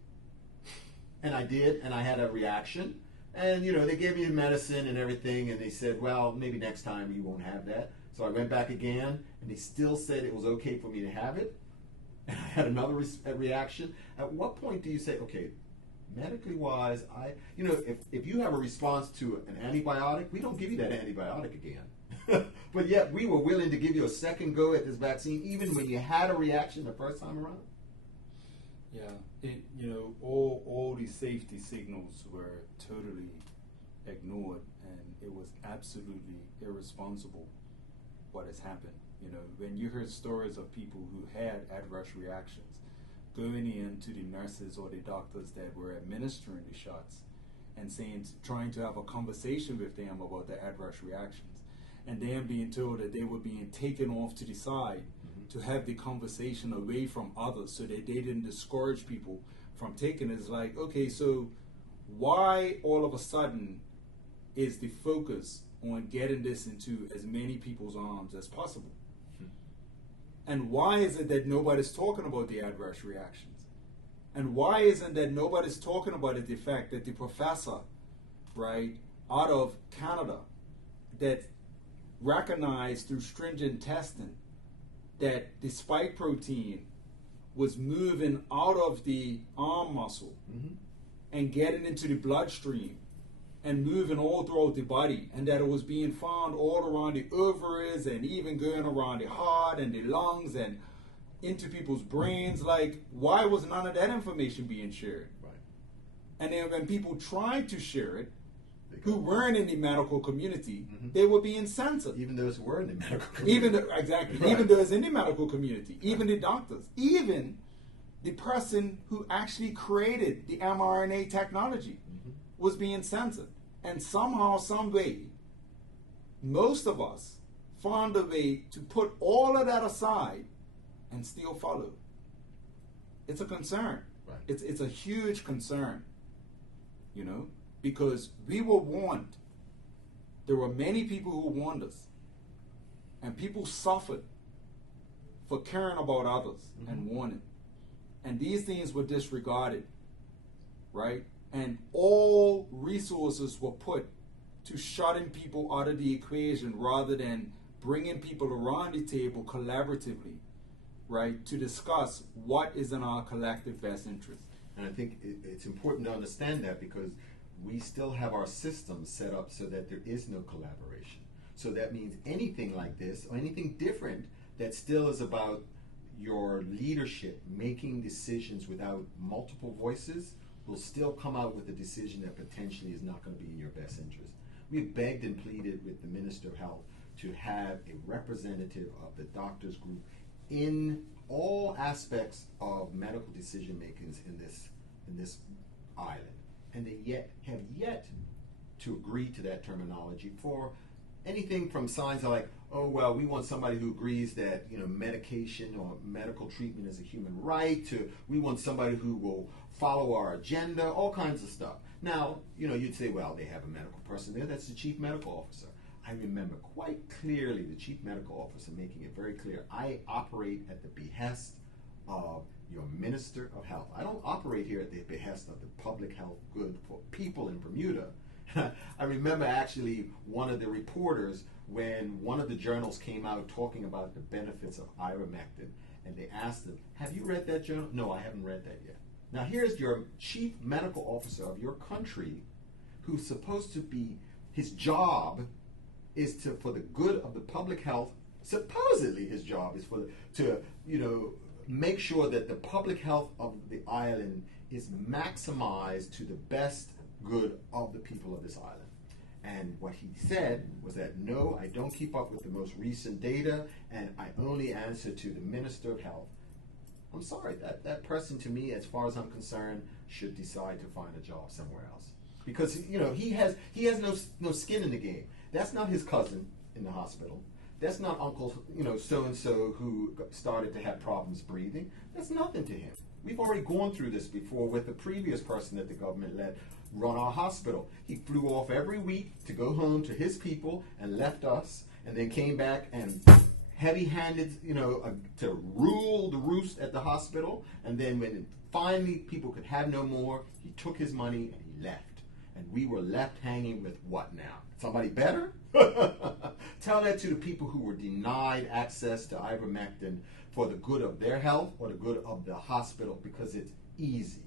And I did, and I had a reaction. And, they gave me the medicine and everything, and they said, well, maybe next time you won't have that. So I went back again, and they still said it was okay for me to have it. And I had another reaction. At what point do you say, okay, medically wise, if you have a response to an antibiotic, we don't give you that antibiotic again. But yet we were willing to give you a second go at this vaccine, even when you had a reaction the first time around. Yeah, all these safety signals were totally ignored, and it was absolutely irresponsible what has happened. When you heard stories of people who had adverse reactions, going in to the nurses or the doctors that were administering the shots and trying to have a conversation with them about the adverse reactions, and then being told that they were being taken off to the side to have the conversation away from others so that they didn't discourage people from taking it. It's like, okay, so why all of a sudden is the focus on getting this into as many people's arms as possible? And why is it that nobody's talking about the adverse reactions? And why isn't that nobody's talking about the fact that the professor, right, out of Canada, that recognized through stringent testing that the spike protein was moving out of the arm muscle and getting into the bloodstream and moving all throughout the body, and that it was being found all around the ovaries and even going around the heart and the lungs and into people's brains. Like, why was none of that information being shared? Right. And then when people tried to share it, who weren't in the medical community, they were being censored. Even those who were in the medical community. Exactly. Right. Even those in the medical community, even the doctors, even the person who actually created the mRNA technology was being censored. And somehow, some way, most of us found a way to put all of that aside and still follow. It's a concern. Right. It's a huge concern, because we were warned. There were many people who warned us. And people suffered for caring about others and warning. And these things were disregarded, right? And all resources were put to shutting people out of the equation rather than bringing people around the table collaboratively, right, to discuss what is in our collective best interest. And I think it's important to understand that, because we still have our systems set up so that there is no collaboration. So that means anything like this or anything different that still is about your leadership making decisions without multiple voices will still come out with a decision that potentially is not going to be in your best interest. We've begged and pleaded with the Minister of Health to have a representative of the doctors group in all aspects of medical decision makings in this island. And they have yet to agree to that terminology for anything from signs like, oh, well, we want somebody who agrees that, medication or medical treatment is a human right, to we want somebody who will follow our agenda, all kinds of stuff. Now, you'd say, well, they have a medical person there. That's the chief medical officer. I remember quite clearly the chief medical officer making it very clear, I operate at the behest of your Minister of Health. I don't operate here at the behest of the public health good for people in Bermuda. I remember actually one of the reporters, when one of the journals came out talking about the benefits of ivermectin, and they asked them, have you read that journal? No, I haven't read that yet. Now here's your chief medical officer of your country, who's supposed to be, his job is for the good of the public health. Supposedly his job is to make sure that the public health of the island is maximized to the best good of the people of this island. And what he said was that, no, I don't keep up with the most recent data, and I only answer to the Minister of Health. I'm sorry, that person, to me, as far as I'm concerned, should decide to find a job somewhere else. Because, he has no skin in the game. That's not his cousin in the hospital. That's not Uncle, so-and-so who started to have problems breathing. That's nothing to him. We've already gone through this before with the previous person that the government let run our hospital. He flew off every week to go home to his people and left us, and then came back and heavy-handed, to rule the roost at the hospital. And then when finally people could have no more, he took his money and he left. And we were left hanging with what now? Somebody better? Tell that to the people who were denied access to ivermectin for the good of their health or the good of the hospital, because it's easy.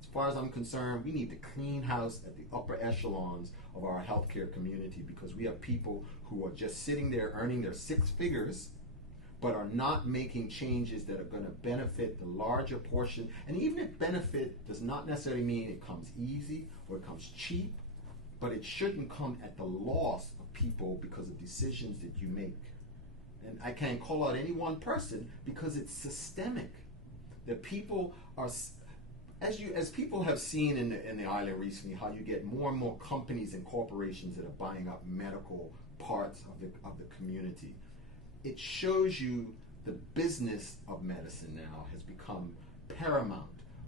As far as I'm concerned, we need to clean house at the upper echelons of our healthcare community, because we have people who are just sitting there earning their 6 figures, but are not making changes that are going to benefit the larger portion. And even if benefit does not necessarily mean it comes easy or it comes cheap, but it shouldn't come at the loss of people because of decisions that you make. And I can't call out any one person because it's systemic. That people are, as people have seen in the island recently, how you get more and more companies and corporations that are buying up medical parts of the community. It shows you the business of medicine now has become paramount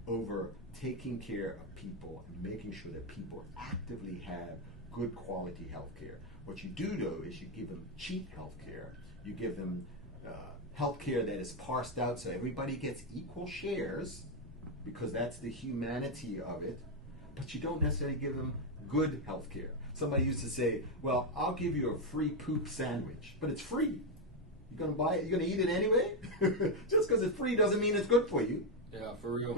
over taking care of people and making sure that people actively have good quality health care. What you do, though, is you give them cheap health care. You give them health care that is parsed out so everybody gets equal shares, because that's the humanity of it, but you don't necessarily give them good health care. Somebody used to say, well, I'll give you a free poop sandwich, but it's free. You're going to buy it? You're going to eat it anyway? Just because it's free doesn't mean it's good for you. Yeah, for real.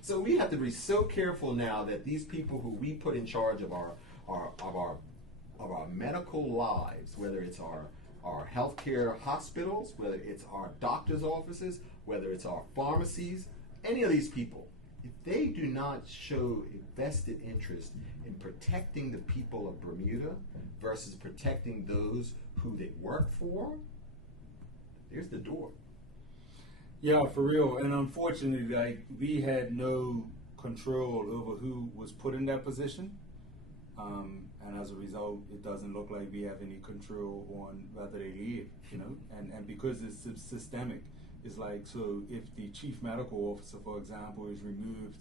So we have to be so careful now that these people who we put in charge of our medical lives, whether it's our healthcare hospitals, whether it's our doctor's offices, whether it's our pharmacies, any of these people, if they do not show a vested interest in protecting the people of Bermuda versus protecting those who they work for, there's the door. Yeah, for real. And unfortunately, we had no control over who was put in that position. And as a result, it doesn't look like we have any control on whether they leave, and because it's systemic, it's like, so if the chief medical officer, for example, is removed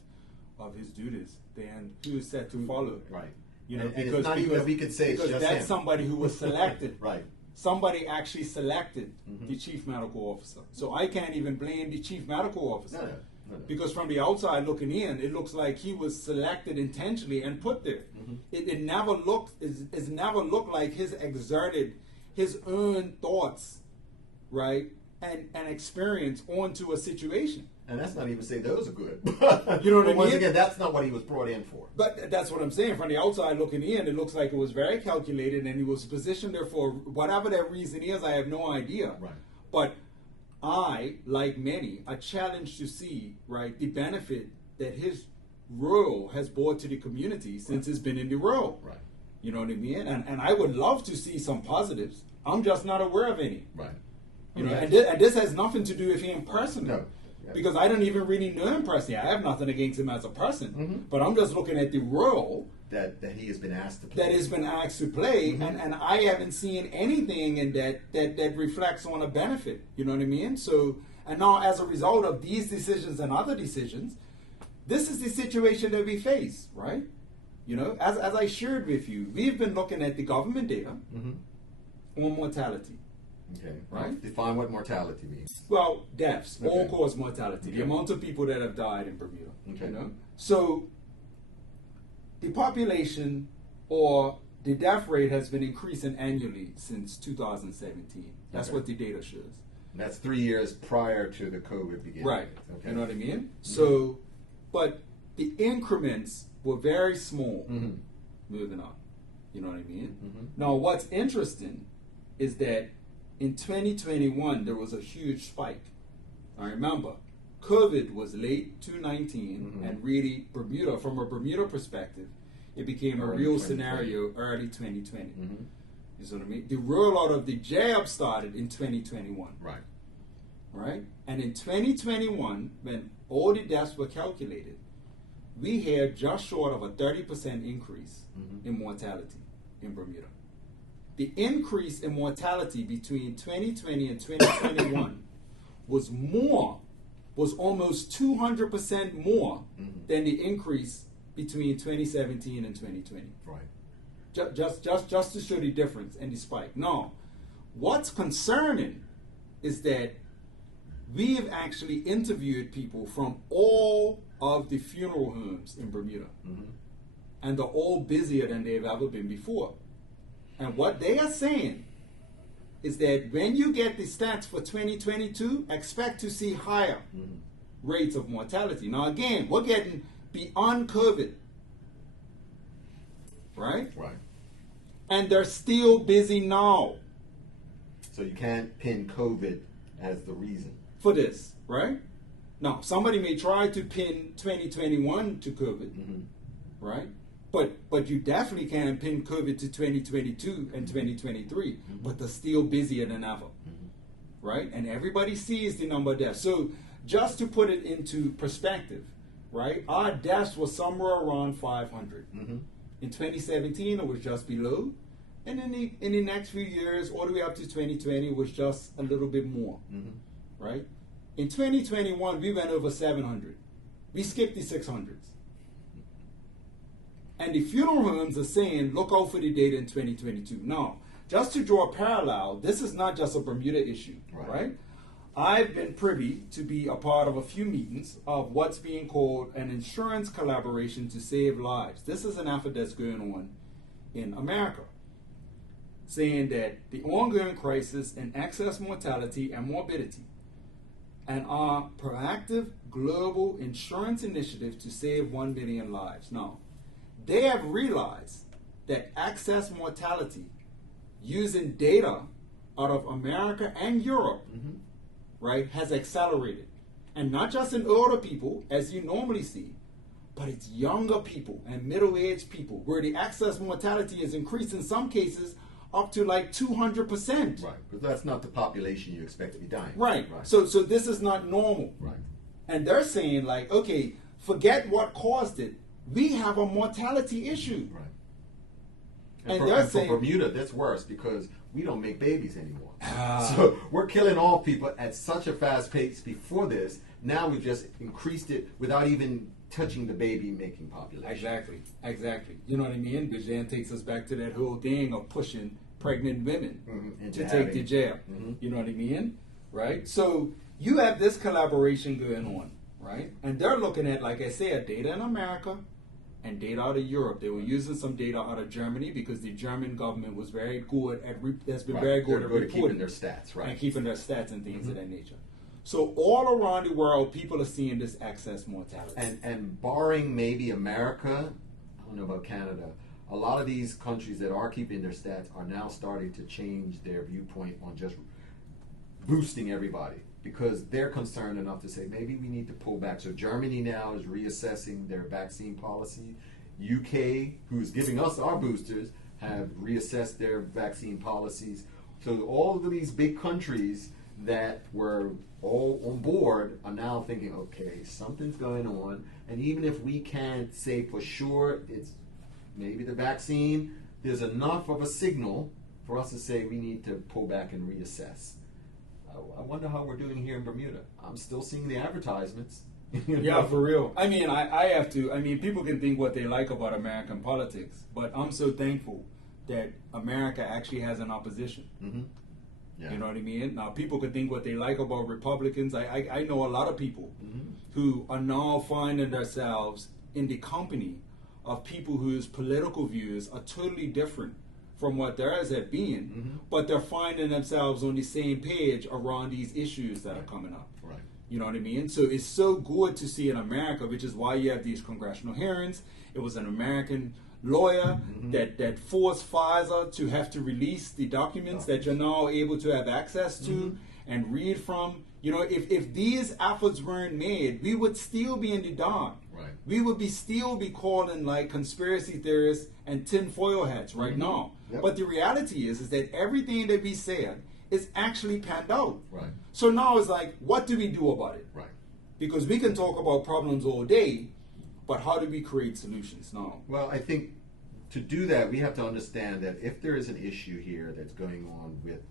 of his duties, then who is set to follow? Right. Because it's not even, we could say it's just that's him. Somebody who was selected. Right. Somebody actually selected the chief medical officer. So I can't even blame the chief medical officer. No. Because from the outside looking in, it looks like he was selected intentionally and put there. It never looked like his own thoughts, right, and experience onto a situation. And that's not even saying those are good. You know what I mean? Once again, that's not what he was brought in for. But that's what I'm saying. From the outside looking in, it looks like it was very calculated, and he was positioned there for whatever that reason is. I have no idea. Right. But I, like many, are challenged to see, right, the benefit that his role has brought to the community since it's been in the role. Right. You know what I mean? And I would love to see some positives. I'm just not aware of any. Right. And this has nothing to do with him personally. No. Yeah. Because I don't even really know him personally. I have nothing against him as a person. But I'm just looking at the role that he has been asked to play. That has been asked to play, and I haven't seen anything in that reflects on a benefit. You know what I mean? So, and now as a result of these decisions and other decisions, this is the situation that we face, right? You know, as I shared with you, we've been looking at the government data on mortality. Okay. Right? Define what mortality means. Well, deaths, Okay. all-cause mortality, the Okay. amount of people that have died in Bermuda. Okay. You know? So, the population or the death rate has been increasing annually since 2017. That's Okay. what the data shows. And that's 3 years prior to the COVID beginning. Right. Okay. You know what I mean? So, but the increments were very small moving up. You know what I mean? Now, what's interesting is that in 2021, there was a huge spike. I remember, COVID was late 2019, and really Bermuda, from a Bermuda perspective, it became a Early real 2020. scenario early 2020. You see what I mean? The rollout of the jab started in 2021. Right. Right? And in 2021, when all the deaths were calculated, we had just short of a 30% increase in mortality in Bermuda. The increase in mortality between 2020 and 2021 was almost 200% more than the increase between 2017 and 2020. Right. Just to show the difference and the spike. Now, what's concerning is that we've actually interviewed people from all of the funeral homes in Bermuda, and they're all busier than they've ever been before. And what they are saying is that when you get the stats for 2022, expect to see higher rates of mortality. Now, again, we're getting beyond COVID, right? Right. And they're still busy now. So you can't pin COVID as the reason for this, right? Now, somebody may try to pin 2021 to COVID, right? But you definitely can pin COVID to 2022 and 2023, but they're still busier than ever, right? And everybody sees the number of deaths. So just to put it into perspective, right? Our deaths were somewhere around 500. In 2017, it was just below. And in the next few years, all the way up to 2020, it was just a little bit more, right? In 2021, we went over 700. We skipped the 600s. And the funeral homes are saying, look out for the data in 2022. Now, just to draw a parallel, this is not just a Bermuda issue, right? I've been privy to be a part of a few meetings of what's being called an insurance collaboration to save lives. This is an effort that's going on in America, saying that the ongoing crisis in excess mortality and morbidity and our proactive global insurance initiative to save 1 million lives. Now, they have realized that excess mortality using data out of America and Europe, right, has accelerated. And not just in older people, as you normally see, but it's younger people and middle-aged people where the excess mortality is increased in some cases up to like 200%. Right, because that's not the population you expect to be dying. Right. So this is not normal. Right. And they're saying like, okay, forget what caused it. We have a mortality issue. Right. And for Bermuda, that's worse because we don't make babies anymore. So we're killing all people at such a fast pace before this. Now we've just increased it without even touching the baby-making population. Exactly. You know what I mean? Eugene takes us back to that whole thing of pushing pregnant women to take the jab. You know what I mean? Right? So you have this collaboration going on, right? And they're looking at, like I said, data in America and data out of Europe. They were using some data out of Germany because the German government was very good at very good at reporting keeping their stats, right? And keeping their stats and things of that nature. So all around the world, people are seeing this excess mortality. And barring maybe America, I don't know about Canada, a lot of these countries that are keeping their stats are now starting to change their viewpoint on just boosting everybody because they're concerned enough to say maybe we need to pull back. So Germany now is reassessing their vaccine policy. UK, who's giving us our boosters, have reassessed their vaccine policies. So all of these big countries that were all on board are now thinking, okay, something's going on. And even if we can't say for sure it's maybe the vaccine, there's enough of a signal for us to say we need to pull back and reassess. I wonder how we're doing here in Bermuda. I'm still seeing the advertisements. Yeah, for real. I mean, I have to. I mean, people can think what they like about American politics, but I'm so thankful that America actually has an opposition. Mm-hmm. Yeah. You know what I mean? Now, people can think what they like about Republicans. I know a lot of people who are now finding themselves in the company of people whose political views are totally different from what theirs have been, but they're finding themselves on the same page around these issues that are coming up. Right. You know what I mean? So it's so good to see in America, which is why you have these congressional hearings. It was an American lawyer that forced Pfizer to have to release the documents that you're now able to have access to and read from. You know, if these efforts weren't made, we would still be in the dark. Right. We would still be calling like conspiracy theorists and tinfoil hats right now. Yep. But the reality is that everything that we said is actually panned out. Right. So now it's like, what do we do about it? Right. Because we can talk about problems all day, but how do we create solutions now? Well, I think to do that, we have to understand that if there is an issue here that's going on with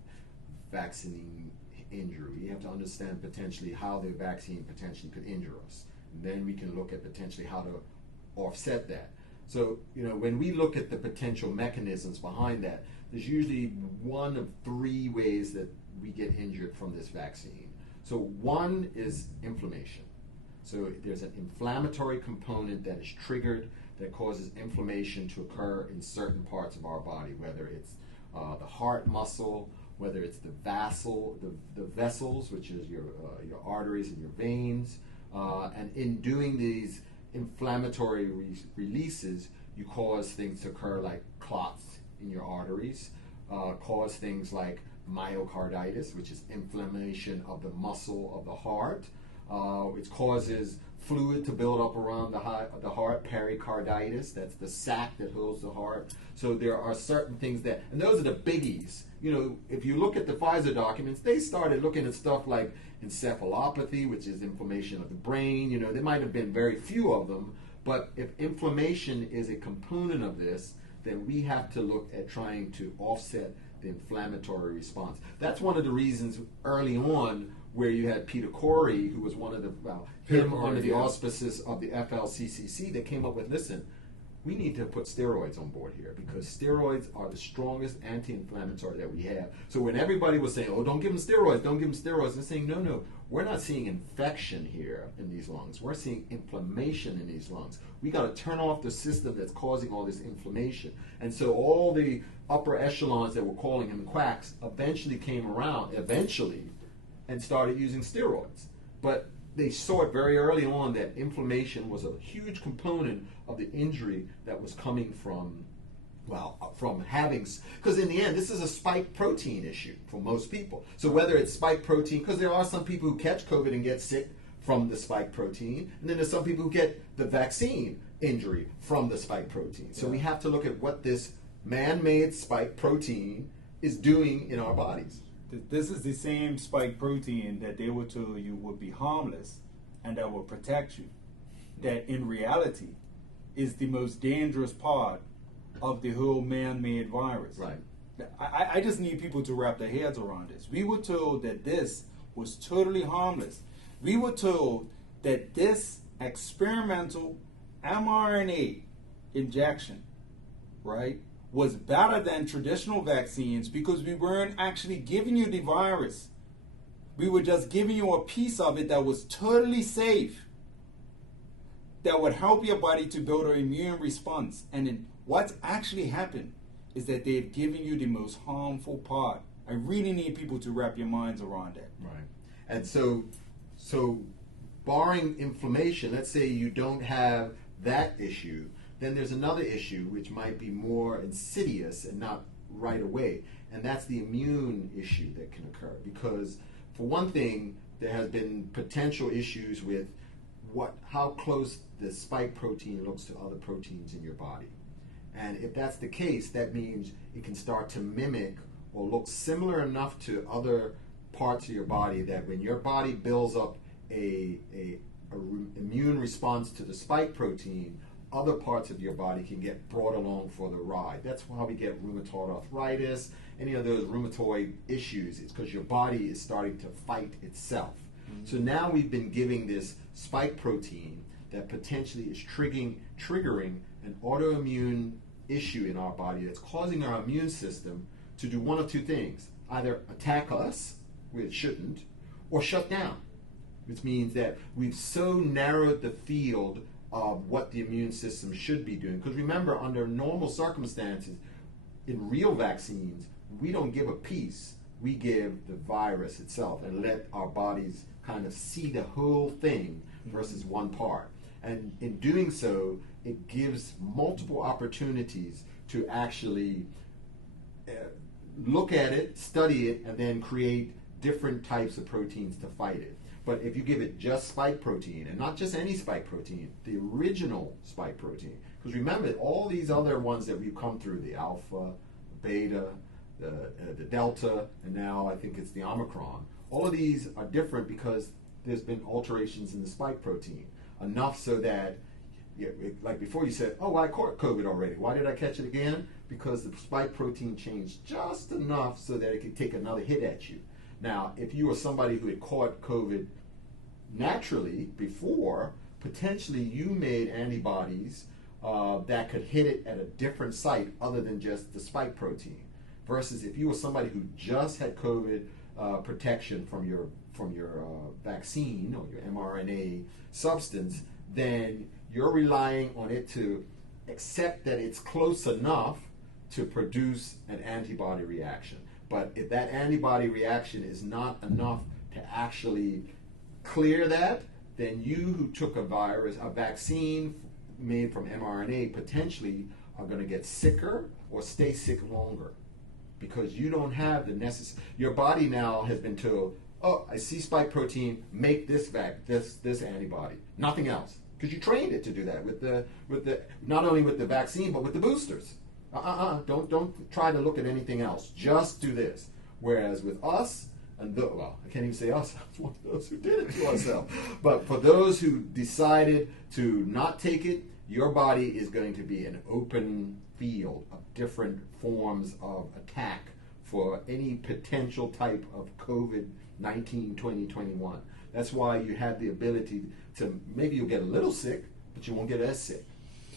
vaccine injury, we have to understand potentially how the vaccine potentially could injure us. And then we can look at potentially how to offset that. So, you know, when we look at the potential mechanisms behind that, there's usually one of three ways that we get injured from this vaccine. So one is inflammation. So there's an inflammatory component that is triggered that causes inflammation to occur in certain parts of our body, whether it's the heart muscle, whether it's the vessels, which is your arteries and your veins. And in doing these inflammatory releases, you cause things to occur like clots in your arteries, cause things like myocarditis, which is inflammation of the muscle of the heart. It causes fluid to build up around the heart, pericarditis, that's the sac that holds the heart. So there are certain things that, and those are the biggies. You know, if you look at the Pfizer documents, they started looking at stuff like encephalopathy, which is inflammation of the brain. You know, there might have been very few of them, but if inflammation is a component of this, then we have to look at trying to offset the inflammatory response. That's one of the reasons early on where you had Peter Corey, who was one of the, under the auspices of the FLCCC, that came up with, listen, we need to put steroids on board here because steroids are the strongest anti-inflammatory that we have. So when everybody was saying, oh, don't give them steroids, they're saying, no, we're not seeing infection here in these lungs. We're seeing inflammation in these lungs. We got to turn off the system that's causing all this inflammation. And so all the upper echelons that were calling him quacks eventually came around, and started using steroids. But they saw it very early on that inflammation was a huge component of the injury that was coming from having, because in the end, this is a spike protein issue for most people. So whether it's spike protein, because there are some people who catch COVID and get sick from the spike protein, and then there's some people who get the vaccine injury from the spike protein. So we have to look at what this man-made spike protein is doing in our bodies. This is the same spike protein that they were told you would be harmless and that will protect you. That in reality is the most dangerous part of the whole man-made virus. Right. I just need people to wrap their heads around this. We were told that this was totally harmless. We were told that this experimental mRNA injection, right, was better than traditional vaccines because we weren't actually giving you the virus. We were just giving you a piece of it that was totally safe, that would help your body to build an immune response. And then what's actually happened is that they've given you the most harmful part. I really need people to wrap your minds around that. Right. And so barring inflammation, let's say you don't have that issue, then there's another issue which might be more insidious and not right away, and that's the immune issue that can occur. Because for one thing, there has been potential issues with how close the spike protein looks to other proteins in your body. And if that's the case, that means it can start to mimic or look similar enough to other parts of your body that when your body builds up a immune response to the spike protein, other parts of your body can get brought along for the ride. That's how we get rheumatoid arthritis, any of those rheumatoid issues. It's because your body is starting to fight itself. So now we've been giving this spike protein that potentially is triggering an autoimmune issue in our body that's causing our immune system to do one of two things: either attack us, where it shouldn't, or shut down, which means that we've so narrowed the field of what the immune system should be doing. Because remember, under normal circumstances, in real vaccines, we don't give a piece, we give the virus itself and let our bodies kind of see the whole thing versus one part. And in doing so, it gives multiple opportunities to actually look at it, study it, and then create different types of proteins to fight it. But if you give it just spike protein, and not just any spike protein, the original spike protein, because remember, all these other ones that we've come through, the alpha, the beta, the delta, and now I think it's the Omicron, all of these are different because there's been alterations in the spike protein, enough so that, like before you said, oh, I caught COVID already. Why did I catch it again? Because the spike protein changed just enough so that it could take another hit at you. Now, if you were somebody who had caught COVID naturally before, potentially you made antibodies that could hit it at a different site other than just the spike protein. Versus if you were somebody who just had COVID protection from your vaccine or your mRNA substance, then you're relying on it to accept that it's close enough to produce an antibody reaction. But if that antibody reaction is not enough to actually clear that, then you who took a vaccine made from mRNA potentially are going to get sicker or stay sick longer, because you don't have the necessary. Your body now has been told, oh, I see spike protein, make this antibody, nothing else, because you trained it to do that with the not only with the vaccine but with the boosters. Don't try to look at anything else. Just do this. Whereas with us, and well, I can't even say us. I was one of those who did it to ourselves. But for those who decided to not take it, your body is going to be an open field of different forms of attack for any potential type of COVID-19 2021. That's why you have the ability to, maybe you'll get a little sick, but you won't get as sick.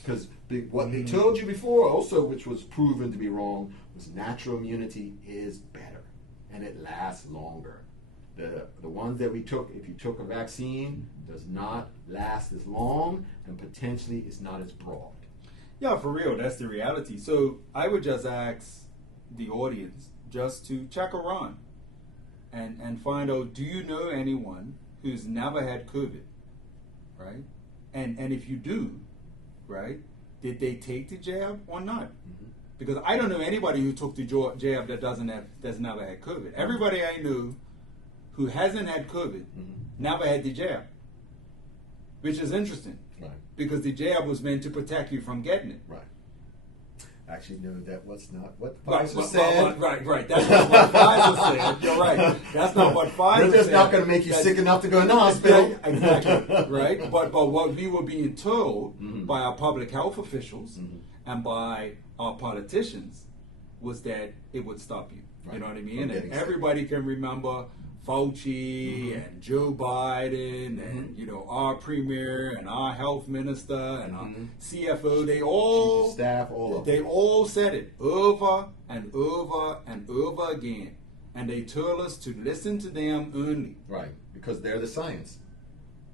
Because what they told you before also, which was proven to be wrong, was natural immunity is better and it lasts longer. The ones that we took, if you took a vaccine, does not last as long and potentially is not as broad. Yeah, for real, that's the reality. So I would just ask the audience just to check around and find out, do you know anyone who's never had COVID, right? And if you do, right, did they take the jab or not? Mm-hmm. Because I don't know anybody who took the jab that's never had COVID. Everybody I knew who hasn't had COVID never had the jab, which is interesting. Right. Because the jab was meant to protect you from getting it. Right. Actually, no, that was not what Pfizer said. Right. That's not what Pfizer said. You're right. That's not what Pfizer said. They're just not going to make you sick enough to go in the hospital. Exactly. Right. But what we were being told by our public health officials and by our politicians was that it would stop you. Right. You know what I mean? And everybody can remember Fauci and Joe Biden and our premier and our health minister and our CFO. They all staff, they all said it over and over and over again, and they told us to listen to them only. Right, because they're the science.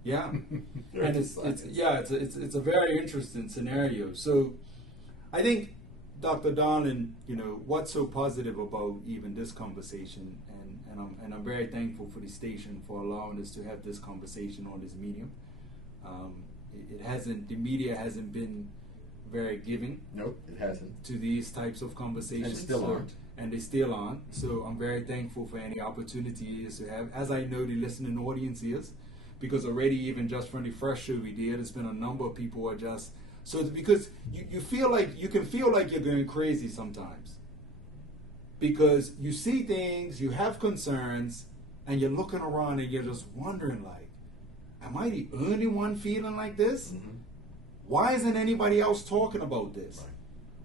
Yeah, and it's a very interesting scenario. So, I think, Dr. Dowling, what's so positive about even this conversation, and I'm very thankful for the station for allowing us to have this conversation on this medium. The media hasn't been very giving. Nope, it hasn't. To these types of conversations. And still aren't. And they still aren't. So I'm very thankful for any opportunities to have, as I know the listening audience is, because already even just from the first show we did, there's been a number of people who are just, so because you can feel like you're going crazy sometimes. Because you see things, you have concerns, and you're looking around and you're just wondering, like, am I the only one feeling like this? Why isn't anybody else talking about this? Right.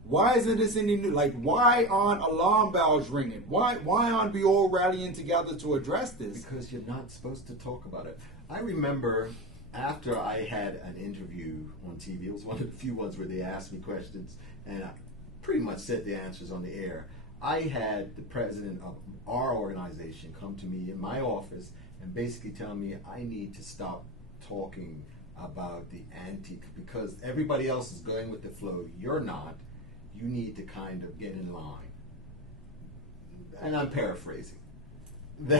Why isn't this any new? Like, why aren't alarm bells ringing? Why aren't we all rallying together to address this? Because you're not supposed to talk about it. I remember after I had an interview on TV, it was one of the few ones where they asked me questions, and I pretty much said the answers on the air. I had the president of our organization come to me in my office and basically tell me I need to stop talking about the because everybody else is going with the flow. You're not. You need to kind of get in line. And I'm paraphrasing. I'm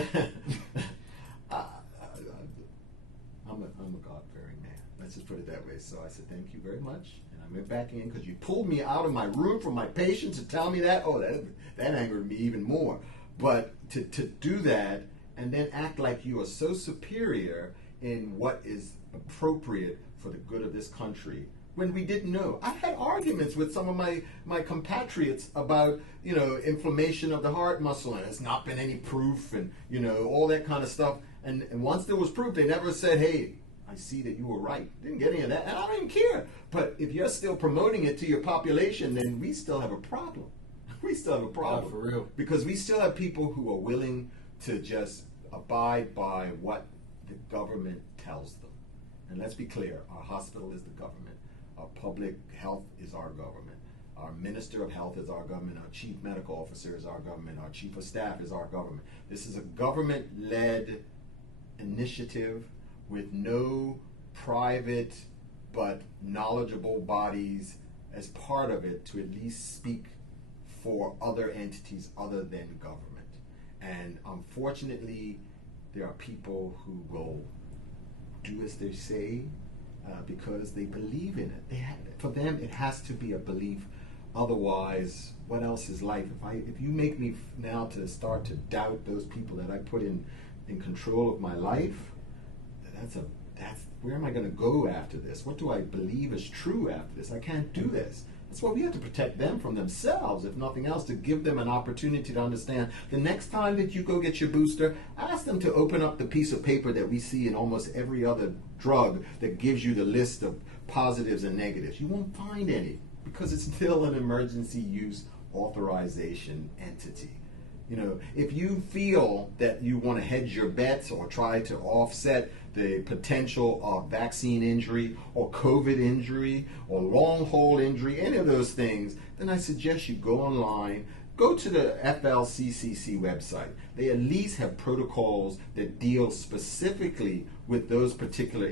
a God-fearing man. Let's just put it that way. So I said, thank you very much. And I went back in because you pulled me out of my room from my patients to tell me that. Oh, that angered me even more. But to do that and then act like you are so superior in what is appropriate for the good of this country when we didn't know. I had arguments with some of my compatriots about, inflammation of the heart muscle, and it's not been any proof, and, all that kind of stuff. And once there was proof, they never said, hey, I see that you were right. Didn't get any of that, and I don't even care. But if you're still promoting it to your population, then we still have a problem. We still have a problem. Yeah, for real. Because we still have people who are willing to just abide by what the government tells them. And let's be clear, our hospital is the government. Our public health is our government. Our Minister of Health is our government. Our Chief Medical Officer is our government. Our Chief of Staff is our government. This is a government-led initiative with no private but knowledgeable bodies as part of it to at least speak for other entities other than government. And unfortunately, there are people who will do as they say because they believe in it. For them, it has to be a belief. Otherwise, what else is life? If you make me now to start to doubt those people that I put in control of my life, that's where am I going to go after this? What do I believe is true after this? I can't do this. That's why we have to protect them from themselves, if nothing else, to give them an opportunity to understand. The next time that you go get your booster, ask them to open up the piece of paper that we see in almost every other drug that gives you the list of positives and negatives. You won't find any because it's still an emergency use authorization entity. If you feel that you want to hedge your bets or try to offset the potential of vaccine injury or COVID injury or long haul injury, any of those things, then I suggest you go online, go to the FLCCC website. They at least have protocols that deal specifically with those particular,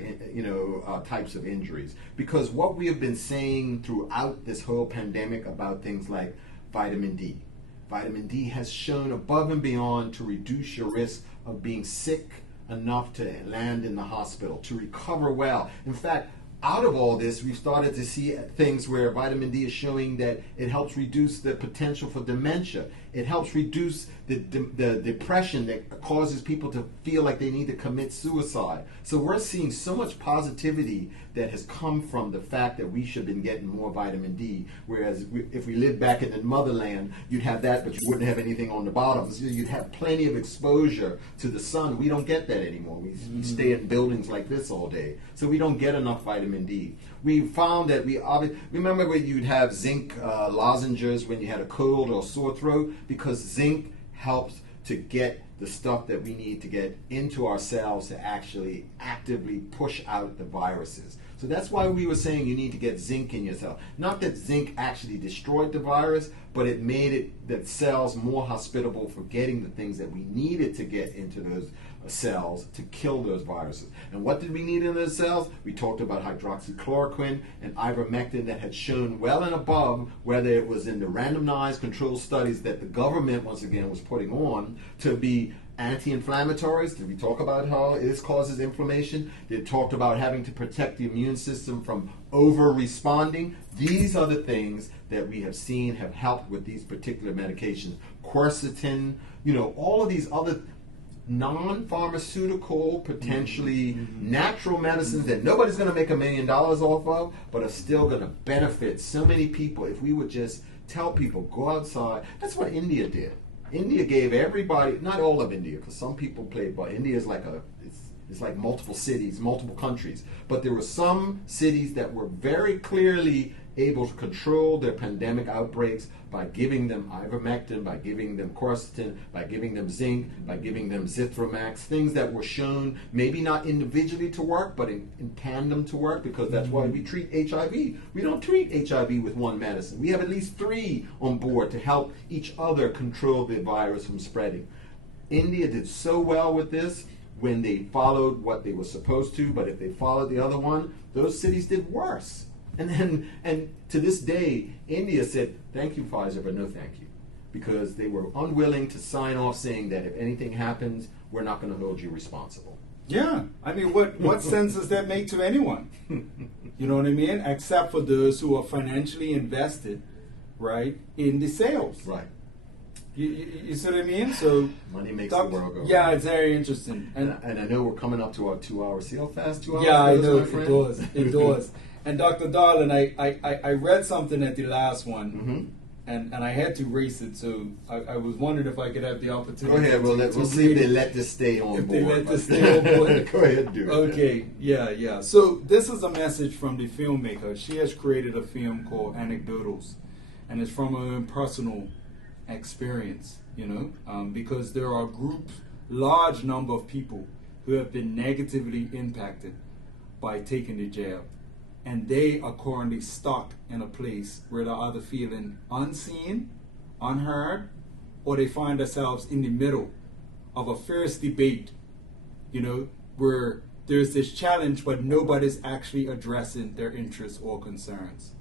types of injuries. Because what we have been saying throughout this whole pandemic about things like vitamin D. Vitamin D has shown above and beyond to reduce your risk of being sick enough to land in the hospital, to recover well. In fact, out of all this, we've started to see things where vitamin D is showing that it helps reduce the potential for dementia. It helps reduce the depression that causes people to feel like they need to commit suicide. So we're seeing so much positivity that has come from the fact that we should have been getting more vitamin D, whereas if we lived back in the motherland, you'd have that, but you wouldn't have anything on the bottom. So you'd have plenty of exposure to the sun. We don't get that anymore. We stay in buildings like this all day. So we don't get enough vitamin D. We found that remember when you'd have zinc lozenges when you had a cold or sore throat, because zinc helps to get the stuff that we need to get into our cells to actually actively push out the viruses. So that's why we were saying you need to get zinc in your cell. Not that zinc actually destroyed the virus, but it made the cells more hospitable for getting the things that we needed to get into those cells to kill those viruses. And what did we need in those cells? We talked about hydroxychloroquine and ivermectin that had shown well and above, whether it was in the randomized controlled studies that the government once again was putting on, to be anti-inflammatories. Did we talk about how this causes inflammation? They talked about having to protect the immune system from over-responding. These are the things that we have seen have helped with these particular medications. Quercetin, all of these other non-pharmaceutical, potentially natural medicines that nobody's going to make $1 million off of, but are still going to benefit so many people if we would just tell people, go outside. That's what India did. India gave everybody, not all of India, because some people played, but India is it's like multiple cities, multiple countries. But there were some cities that were very clearly able to control their pandemic outbreaks by giving them ivermectin, by giving them quercetin, by giving them zinc, by giving them zithromax, things that were shown maybe not individually to work, but in tandem to work, because that's why we treat HIV. We don't treat HIV with one medicine. We have at least 3 on board to help each other control the virus from spreading. India did so well with this when they followed what they were supposed to, but if they followed the other one, those cities did worse. And to this day, India said, thank you, Pfizer, but no thank you. Because they were unwilling to sign off saying that if anything happens, we're not going to hold you responsible. Yeah. I mean, what sense does that make to anyone? You know what I mean? Except for those who are financially invested, right, in the sales. Right. You see what I mean? So money makes the world go. Yeah, it's very interesting. And I know we're coming up to our 2-hour seal fast. 2 hours. Yeah, I know. It does. And Dr. Dowling, I read something at the last one, and I had to erase it, so I was wondering if I could have the opportunity. Go ahead. We'll see if they let this stay on board. If they let this stay on board. Go ahead, do it. Okay. Yeah. So this is a message from the filmmaker. She has created a film called Anecdotals, and it's from her own personal experience, because there are large number of people who have been negatively impacted by taking the jab, and they are currently stuck in a place where they're either feeling unseen, unheard, or they find themselves in the middle of a fierce debate, where there's this challenge but nobody's actually addressing their interests or concerns.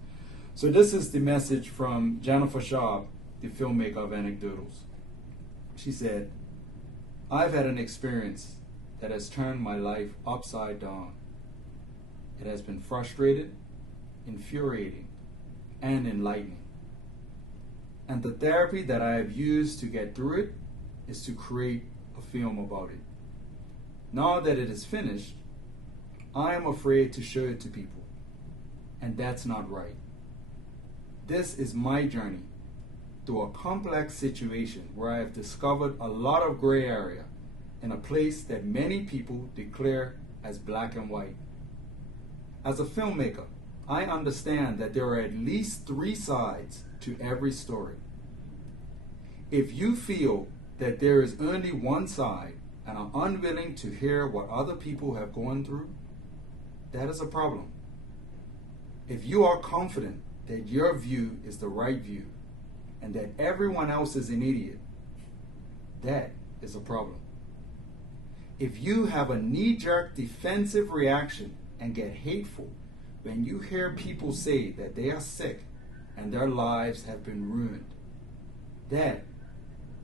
So this is the message from Jennifer Sharp, the filmmaker of Anecdotals. She said, I've had an experience that has turned my life upside down. It has been frustrated, infuriating, and enlightening. And the therapy that I have used to get through it is to create a film about it. Now that it is finished, I am afraid to show it to people. And that's not right. This is my journey through a complex situation where I have discovered a lot of gray area in a place that many people declare as black and white. As a filmmaker, I understand that there are at least 3 sides to every story. If you feel that there is only one side and are unwilling to hear what other people have gone through, that is a problem. If you are confident that your view is the right view and that everyone else is an idiot, that is a problem. If you have a knee-jerk defensive reaction and get hateful when you hear people say that they are sick and their lives have been ruined, that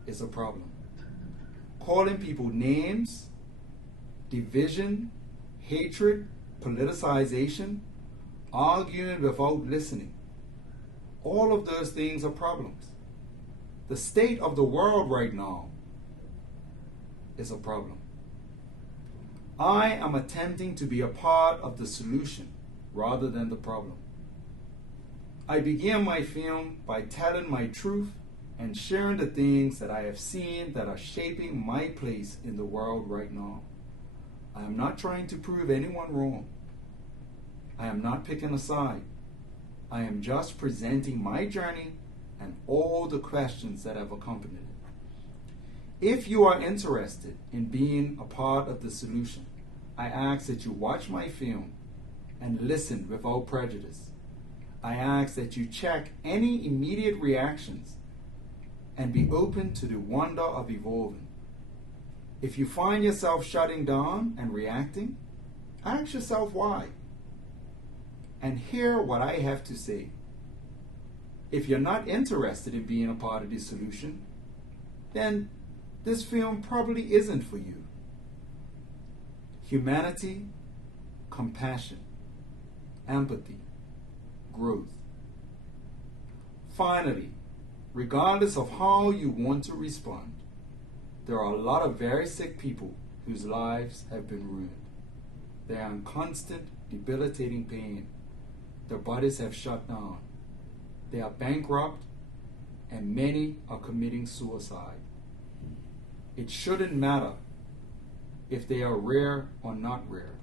is a problem. Calling people names, division, hatred, politicization, arguing without listening, all of those things are problems. The state of the world right now is a problem. I am attempting to be a part of the solution rather than the problem. I began my film by telling my truth and sharing the things that I have seen that are shaping my place in the world right now. I am not trying to prove anyone wrong. I am not picking a side. I am just presenting my journey and all the questions that have accompanied it. If you are interested in being a part of the solution, I ask that you watch my film and listen without prejudice. I ask that you check any immediate reactions and be open to the wonder of evolving. If you find yourself shutting down and reacting, ask yourself why. And hear what I have to say. If you're not interested in being a part of the solution, then this film probably isn't for you. Humanity, compassion, empathy, growth. Finally, regardless of how you want to respond, there are a lot of very sick people whose lives have been ruined. They are in constant, debilitating pain. Their bodies have shut down. They are bankrupt, and many are committing suicide. It shouldn't matter if they are rare or not rare,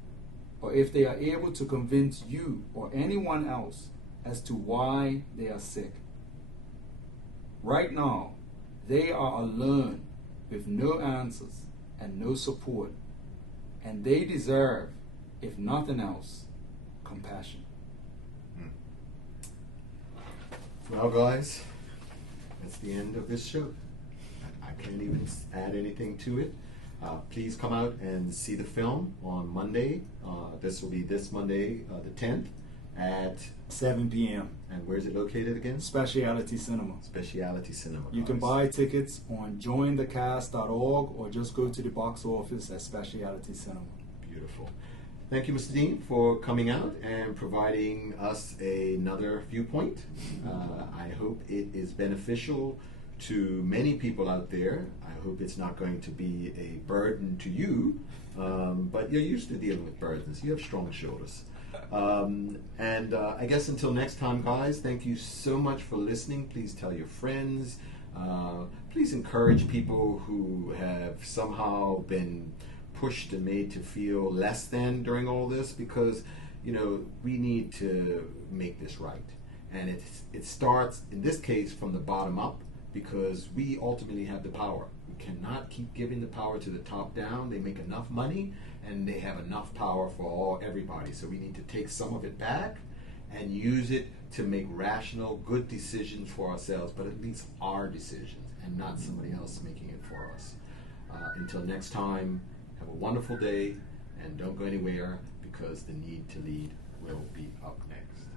or if they are able to convince you or anyone else as to why they are sick. Right now, they are alone with no answers and no support, and they deserve, if nothing else, compassion. Well, guys, that's the end of this show. I can't even add anything to it. Please come out and see the film on Monday. This will be this Monday, the 10th, at 7 p.m. And where's it located again? Speciality Cinema. Speciality Cinema. You can buy tickets on jointhecast.org or just go to the box office at Speciality Cinema. Beautiful. Thank you, Mr. Dean, for coming out and providing us another viewpoint. I hope it is beneficial to many people out there. I hope it's not going to be a burden to you, but you're used to dealing with burdens. You have strong shoulders. I guess until next time, guys, thank you so much for listening. Please tell your friends. Please encourage people who have somehow been pushed and made to feel less than during all this, because we need to make this right, and it starts in this case from the bottom up, because we ultimately have the power. We cannot keep giving the power to the top down. They make enough money and they have enough power for everybody, so we need to take some of it back and use it to make rational, good decisions for ourselves, but at least our decisions and not somebody else making it for us. Until next time, have a wonderful day, and don't go anywhere, because the Need to Lead will be up next.